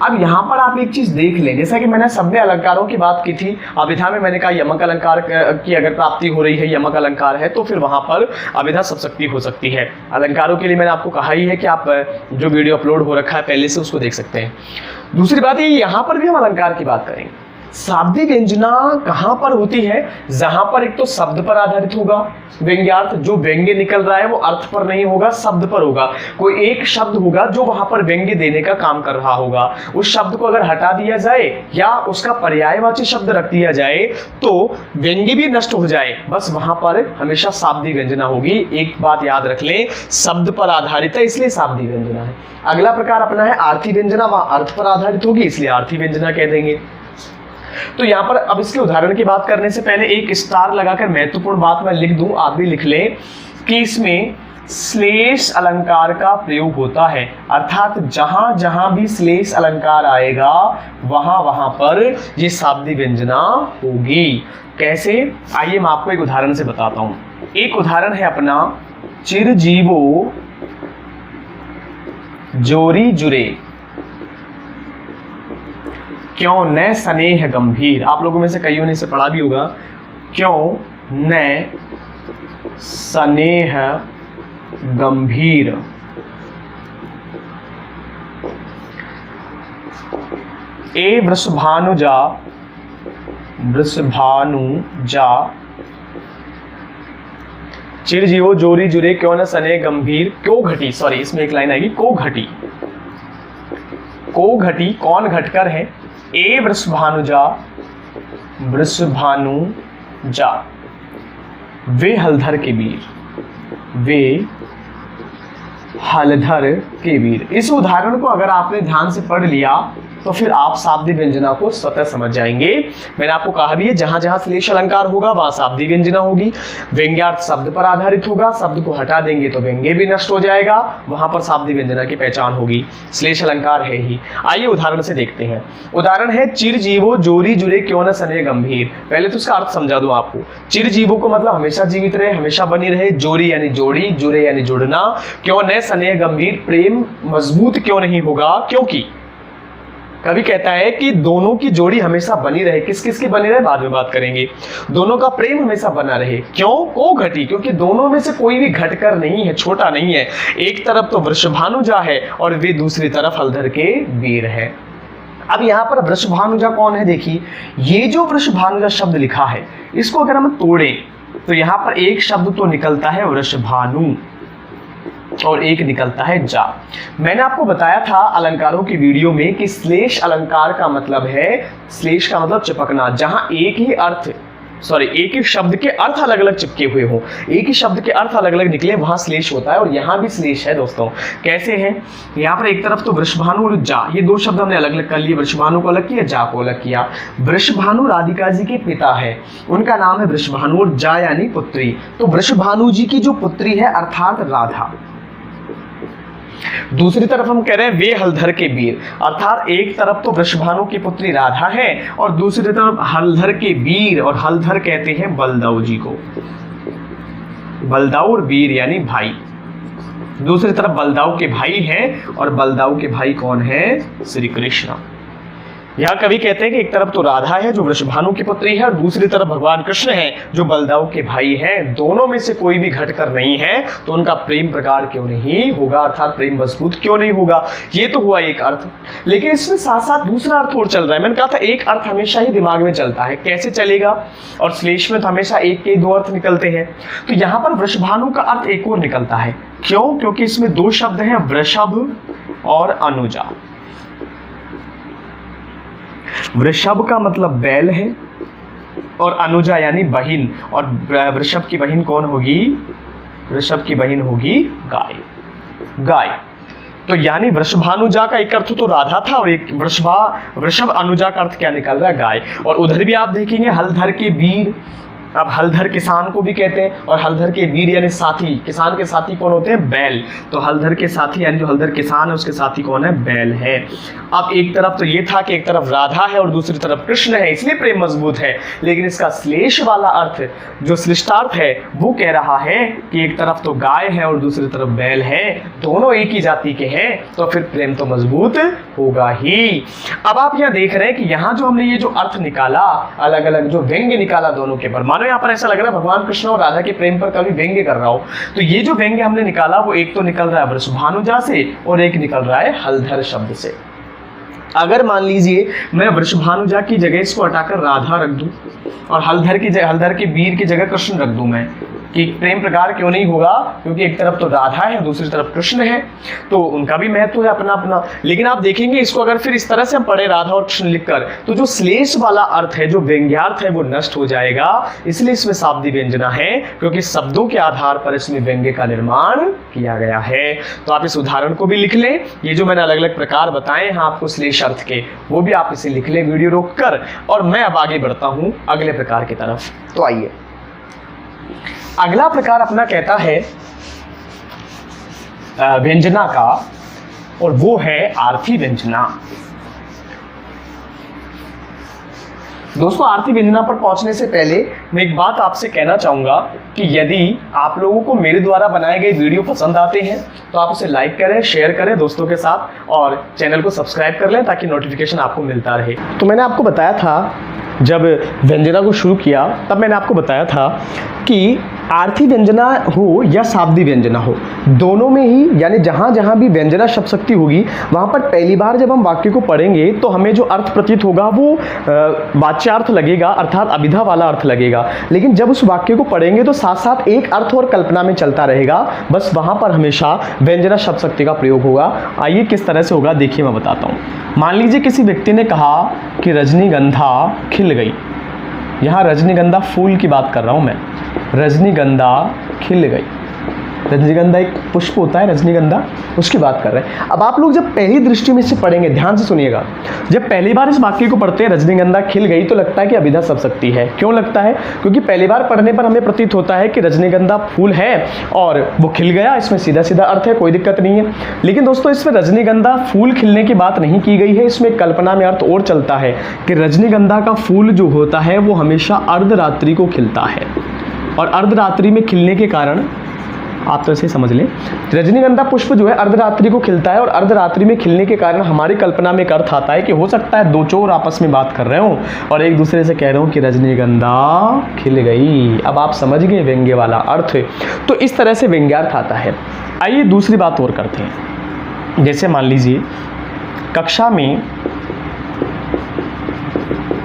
अब यहां पर आप एक चीज देख लें, जैसा कि मैंने शब्द अलंकारों की बात की थी, अभिधा में मैंने कहा यमक अलंकार की अगर प्राप्ति हो रही है, यमक अलंकार है, तो फिर वहां पर अभिधा शब्द शक्ति हो सकती है। अलंकारों के लिए मैंने आपको कहा ही है कि आप जो वीडियो अपलोड हो रखा है पहले से उसको देख सकते हैं। दूसरी बात ये, यहां पर भी हम अलंकार की बात करेंगे। शाब्दी व्यंजना कहां पर होती है, जहां पर एक तो शब्द पर आधारित होगा व्यंग्यार्थ, जो व्यंग्य निकल रहा है वो अर्थ पर नहीं होगा, शब्द पर होगा। कोई एक शब्द होगा जो वहां पर व्यंग्य देने का काम कर रहा होगा, उस शब्द को अगर हटा दिया जाए या उसका पर्यायवाची शब्द रख दिया जाए तो व्यंग्य भी नष्ट हो जाए, बस वहां पर हमेशा शाब्दी व्यंजना होगी। एक बात याद रख लें, शब्द पर आधारित है इसलिए शाब्दी व्यंजना है। अगला प्रकार अपना है आर्थी व्यंजना, वहां अर्थ पर आधारित होगी इसलिए आर्थी व्यंजना कह देंगे। तो यहां पर अब इसके उदाहरण की बात करने से पहले एक स्टार लगाकर महत्वपूर्ण बात मैं लिख दूं, आप भी लिख लें कि इसमें श्लेष अलंकार का प्रयोग होता है, अर्थात जहां जहां भी श्लेष अलंकार आएगा वहां वहां पर ये शाब्दी व्यंजना होगी। कैसे, आइए मैं आपको एक उदाहरण से बताता हूं। एक उदाहरण है अपना, चिरजीवो जोरी जुरे क्यों न स्नेह गंभीर। आप लोगों में से कईयों ने इसे पढ़ा भी होगा, क्यों न स्नेह गंभीर। ए वृषभानुजा चिरजीवो जोरी जुरे क्यों न स्नेह गंभीर, क्यों घटी, सॉरी इसमें एक लाइन आएगी, को घटी, कौन घटकर है, ए वृषभानुजा वे हलधर के वीर। इस उदाहरण को अगर आपने ध्यान से पढ़ लिया तो फिर आप शाब्दी व्यंजना को स्वतः समझ जाएंगे। मैंने आपको कहा भी है जहां जहां श्लेष अलंकार होगा वहां शाब्दी व्यंजना होगी। व्यंग्यार्थ शब्द पर आधारित होगा, शब्द को हटा देंगे तो व्यंग्य भी नष्ट हो जाएगा, वहां पर शाब्दी व्यंजना की पहचान होगी। श्लेष अलंकार है ही। आइए उदाहरण से देखते हैं। उदाहरण है चिरजीवो जोरी जुरे क्यों न सने गंभीर। पहले तो इसका अर्थ समझा दूं आपको। चिरजीवो को मतलब हमेशा जीवित रहे, हमेशा बनी रहे, जोरी यानी जोड़ी, जुरे यानी जुड़ना, क्यों न सने गंभीर प्रेम मजबूत क्यों नहीं होगा, क्योंकि कवि कहता है कि दोनों की जोड़ी हमेशा बनी रहे। किस किस की बनी रहे बाद में बात करेंगे। दोनों का प्रेम हमेशा बना रहे। क्यों? को घटी, क्योंकि दोनों में से कोई भी घटकर नहीं है, छोटा नहीं है। एक तरफ तो वृषभानुजा है और वे दूसरी तरफ हलधर के वीर है। अब यहां पर वृषभानुजा कौन है? देखिए, ये जो वृषभानुजा शब्द लिखा है इसको अगर हम तोड़ें तो यहां पर एक शब्द तो निकलता है वृषभानु और एक निकलता है जा। मैंने आपको बताया था अलंकारों की वीडियो में कि श्लेष अलंकार का मतलब है, श्लेष का मतलब चिपकना, जहां एक ही शब्द के अर्थ अलग अलग चिपके हुए हो, एक ही शब्द के अर्थ अलग अलग निकले, वहां श्लेष होता है। और यहां भी श्लेष है दोस्तों। कैसे है? यहां पर एक तरफ तो वृषभानु और जा, ये दो शब्द हमने अलग अलग कर लिए। वृषभानु को अलग किया, जा को अलग किया। वृषभानु राधिका जी के पिता है, उनका नाम है वृषभानु, और जा यानी पुत्री। तो वृषभानु जी की जो पुत्री है अर्थात राधा। दूसरी तरफ हम कह रहे हैं वे हलधर के वीर, अर्थात एक तरफ तो वृषभानु की पुत्री राधा है और दूसरी तरफ हलधर के वीर, और हलधर कहते हैं बलदाऊ जी को। बलदाऊ और वीर यानी भाई। दूसरी तरफ बलदाऊ के भाई हैं और बलदाऊ के भाई कौन है? श्री कृष्ण। यहाँ कवि कहते हैं कि एक तरफ तो राधा है जो वृषभानु की पुत्री है और दूसरी तरफ भगवान कृष्ण है जो बलदाऊ के भाई हैं। दोनों में से कोई भी घटकर नहीं है, तो उनका प्रेम प्रगाढ़ क्यों नहीं होगा, अर्थात प्रेम मजबूत क्यों नहीं होगा। ये तो हुआ एक अर्थ, लेकिन इसमें साथ साथ दूसरा अर्थ और चल रहा है। मैंने कहा था एक अर्थ हमेशा ही दिमाग में चलता है, कैसे चलेगा, और श्लेष में तो हमेशा एक के दो अर्थ निकलते हैं। तो यहाँ पर वृषभानु का अर्थ एक और निकलता है। क्यों? क्योंकि इसमें दो शब्द हैं, वृषभ और अनुजा। वृषभ का मतलब बैल है और अनुजा यानी बहिन, और वृषभ की बहिन कौन होगी? वृषभ की बहिन होगी गाय। गाय तो यानी वृषभानुजा का एक अर्थ तो राधा था और एक वृषभ अनुजा का अर्थ क्या निकल रहा है? गाय। और उधर भी आप देखेंगे हलधर के वीर। अब हलधर किसान को भी कहते हैं और हलधर के वीर यानी साथी। किसान के साथी कौन होते हैं? बैल। तो हलधर के साथी यानी जो हलधर किसान है उसके साथी कौन है? बैल है। अब एक तरफ तो ये था कि एक तरफ राधा है और दूसरी तरफ कृष्ण है, इसलिए प्रेम मजबूत है। लेकिन इसका श्लेष वाला अर्थ जो श्लिष्टार्थ है वो कह रहा है कि एक तरफ तो गाय है और दूसरी तरफ बैल है, दोनों एक ही जाति के हैं, तो फिर प्रेम तो मजबूत होगा ही। अब आप यहाँ देख रहे हैं कि यहाँ जो हमने ये जो अर्थ निकाला, अलग अलग जो व्यंग्य निकाला दोनों के पर, यहाँ पर ऐसा लग रहा है भगवान कृष्ण और राधा के प्रेम पर कभी व्यंग्य कर रहा हो। तो ये जो व्यंग्य हमने निकाला वो एक तो निकल रहा है वृषभानुजा से और एक निकल रहा है हलधर शब्द से। अगर मान लीजिए मैं वृषभानुजा की जगह इसको हटाकर राधा रख दूं और हलधर के वीर की जगह कृष्ण रख दूं मैं, कि प्रेम प्रगाढ़ क्यों नहीं होगा? क्योंकि एक तरफ तो राधा है दूसरी तरफ कृष्ण है, तो उनका भी महत्व है अपना अपना। लेकिन आप देखेंगे इसको अगर फिर इस तरह से हम पढ़े राधा और कृष्ण लिखकर, तो जो श्लेष वाला अर्थ है, जो व्यंग्यार्थ है, वो नष्ट हो जाएगा। इसलिए इसमें शाब्दी व्यंजना है, क्योंकि शब्दों के आधार पर इसमें व्यंग्य का निर्माण किया गया है। तो आप इस उदाहरण को भी लिख लें। ये जो मैंने अलग अलग प्रकार बताए हैं आपको श्लेष अर्थ के, वो भी आप इसे लिख लें वीडियो रोककर। और मैं अब आगे बढ़ता हूं अगले प्रकार की तरफ। तो आइए, अगला प्रकार अपना कहता है व्यंजना का, और वो है आर्थी व्यंजना। दोस्तों, आर्थी व्यंजना पर पहुंचने से पहले मैं एक बात आपसे कहना चाहूंगा कि यदि आप लोगों को मेरे द्वारा बनाए गए वीडियो पसंद आते हैं तो आप उसे लाइक करें, शेयर करें दोस्तों के साथ, और चैनल को सब्सक्राइब कर लें ताकि नोटिफिकेशन आपको मिलता रहे। तो मैंने आपको बताया था, जब व्यंजना को शुरू किया तब मैंने आपको बताया था कि आर्थी व्यंजना हो या शाब्दी व्यंजना हो, दोनों में ही, यानी जहाँ जहाँ भी व्यंजना शब्द शक्ति होगी वहाँ पर पहली बार जब हम वाक्य को पढ़ेंगे तो हमें जो अर्थ प्रतीत होगा वो वाच्यार्थ लगेगा, अर्थात अभिधा वाला अर्थ लगेगा। लेकिन जब उस वाक्य को पढ़ेंगे तो साथ साथ एक अर्थ और कल्पना में चलता रहेगा, बस वहाँ पर हमेशा व्यंजना शब्द शक्ति का प्रयोग होगा। आइए किस तरह से होगा देखिए, मैं बताता हूँ। मान लीजिए किसी व्यक्ति ने कहा कि रजनीगंधा खिल गई। यहाँ रजनीगंधा फूल की बात कर रहा हूँ मैं, रजनीगंधा खिल गई। रजनीगंधा एक पुष्प होता है, रजनीगंधा, उसकी बात कर रहे हैं। अब आप लोग जब पहली दृष्टि में इसे पढ़ेंगे, ध्यान से सुनिएगा, जब पहली बार इस वाक्य को पढ़ते हैं रजनीगंधा खिल गई, तो लगता है कि अभिधा सब शक्ति है। क्यों लगता है? क्योंकि पहली बार पढ़ने पर हमें प्रतीत होता है कि रजनीगंधा फूल है और वो खिल गया, इसमें सीधा सीधा अर्थ है, कोई दिक्कत नहीं है। लेकिन दोस्तों इसमें रजनीगंधा फूल खिलने की बात नहीं की गई है, इसमें कल्पना में अर्थ और चलता है कि रजनीगंधा का फूल जो होता है वो हमेशा अर्धरात्रि को खिलता है, और अर्धरात्रि में खिलने के कारण, आप तो इसे समझ लें, रजनीगंधा पुष्प जो है अर्धरात्रि को खिलता है, और अर्धरात्रि में खिलने के कारण हमारी कल्पना में एक अर्थ आता है कि हो सकता है दो चोर आपस में बात कर रहे हो और एक दूसरे से कह रहे हो कि रजनीगंधा खिल गई। अब आप समझ गए व्यंग्य वाला अर्थ। तो इस तरह से व्यंग्यार्थ आता है। आइए दूसरी बात और करते हैं। जैसे मान लीजिए कक्षा में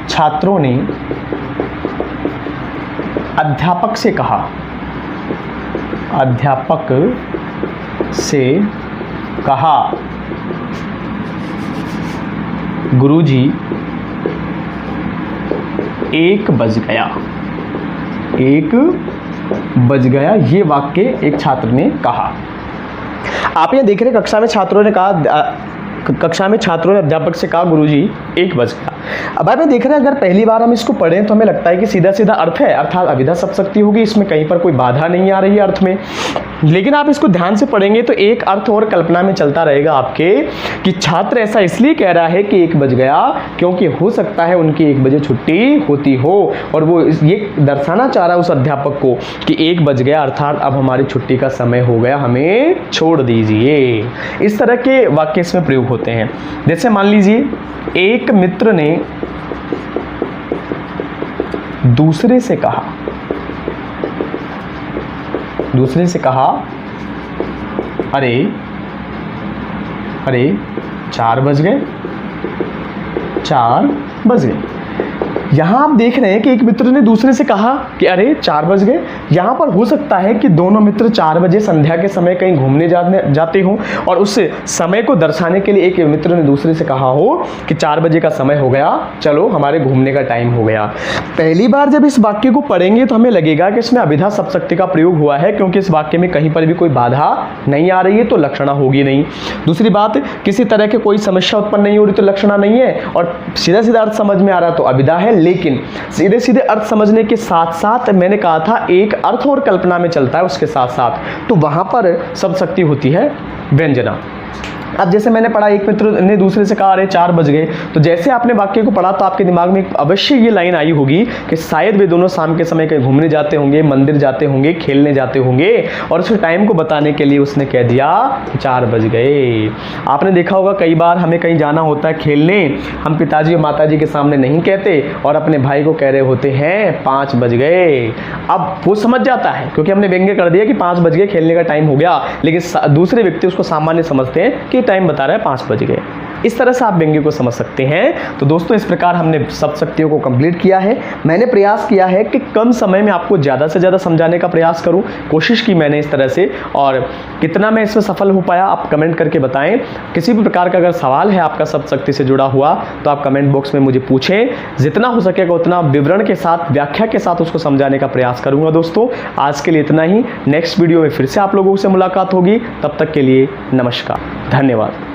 छात्रों ने अध्यापक से कहा, अध्यापक से कहा, गुरुजी 1 बज गया, 1 बज गया। ये वाक्य एक छात्र ने कहा। आप ये देख रहे हैं कक्षा में छात्रों ने कहा, कक्षा में छात्रों ने अध्यापक से कहा गुरुजी 1 बज गया। अब आप देख रहे हैं अगर पहली बार हम इसको पढ़ें तो हमें लगता है कि सीधा सीधा अर्थ है, अर्थात अभिधा सब शक्ति होगी, इसमें कहीं पर कोई बाधा नहीं आ रही है अर्थ में। लेकिन आप इसको ध्यान से पढ़ेंगे तो एक अर्थ और कल्पना में चलता रहेगा आपके कि छात्र ऐसा इसलिए कह रहा है कि 1 बज गया क्योंकि हो सकता है उनकी 1 बजे छुट्टी होती हो, और वो ये दर्शाना चाह रहा है उस अध्यापक को कि 1 बज गया अर्थात अब हमारी छुट्टी का समय हो गया, हमें छोड़ दीजिए। इस तरह के वाक्य इसमें प्रयोग होते हैं। जैसे मान लीजिए एक मित्र ने दूसरे से कहा, दूसरे से कहा अरे 4 बज गए, 4 बज गए। यहाँ आप देख रहे हैं कि एक मित्र ने दूसरे से कहा कि अरे 4 बज गए। यहाँ पर हो सकता है कि दोनों मित्र 4 बजे संध्या के समय कहीं घूमने जाते हों, और उस समय को दर्शाने के लिए एक मित्र ने दूसरे से कहा हो कि 4 बजे का समय हो गया, चलो हमारे घूमने का टाइम हो गया। पहली बार जब इस वाक्य को पढ़ेंगे तो हमें लगेगा कि इसमें अभिधा सब शक्ति का प्रयोग हुआ है, क्योंकि इस वाक्य में कहीं पर भी कोई बाधा नहीं आ रही है, तो लक्षणा होगी नहीं। दूसरी बात, किसी तरह की कोई समस्या उत्पन्न नहीं हो रही तो लक्षणा नहीं है, और सीधा सीधा अर्थ समझ में आ रहा तो अभिधा है। लेकिन सीधे सीधे अर्थ समझने के साथ साथ मैंने कहा था एक अर्थ और कल्पना में चलता है उसके साथ साथ, तो वहां पर सब शक्ति होती है व्यंजना। अब जैसे मैंने पढ़ा, एक मित्र ने दूसरे से कहा अरे 4 बज गए, तो जैसे आपने वाक्य को पढ़ा तो आपके दिमाग में अवश्य ये लाइन आई होगी कि शायद वे दोनों शाम के समय कहीं घूमने जाते होंगे, मंदिर जाते होंगे, खेलने जाते होंगे, और उसके टाइम को बताने के लिए उसने कह दिया 4 बज गए। आपने देखा होगा कई बार हमें कहीं जाना होता है खेलने, हम पिताजी और माताजी के सामने नहीं कहते और अपने भाई को कह रहे होते हैं 5 बज गए। अब वो समझ जाता है क्योंकि हमने व्यंग्य कर दिया कि 5 बज गए, खेलने का टाइम हो गया, लेकिन दूसरे व्यक्ति उसको सामान्य समझते हैं कि टाइम बता रहा है 5 बज गए। इस तरह से आप व्यंग्य को समझ सकते हैं। तो दोस्तों इस प्रकार हमने सब शक्तियों को कंप्लीट किया है। मैंने प्रयास किया है कि कम समय में आपको ज़्यादा से ज़्यादा समझाने का प्रयास करूं, कोशिश की मैंने इस तरह से, और कितना मैं इसमें सफल हो पाया आप कमेंट करके बताएं। किसी भी प्रकार का अगर सवाल है आपका सब शक्ति से जुड़ा हुआ तो आप कमेंट बॉक्स में मुझे पूछें, जितना हो सकेगा उतना विवरण के साथ, व्याख्या के साथ उसको समझाने का प्रयास करूँगा। दोस्तों आज के लिए इतना ही, नेक्स्ट वीडियो में फिर से आप लोगों से मुलाकात होगी, तब तक के लिए नमस्कार, धन्यवाद।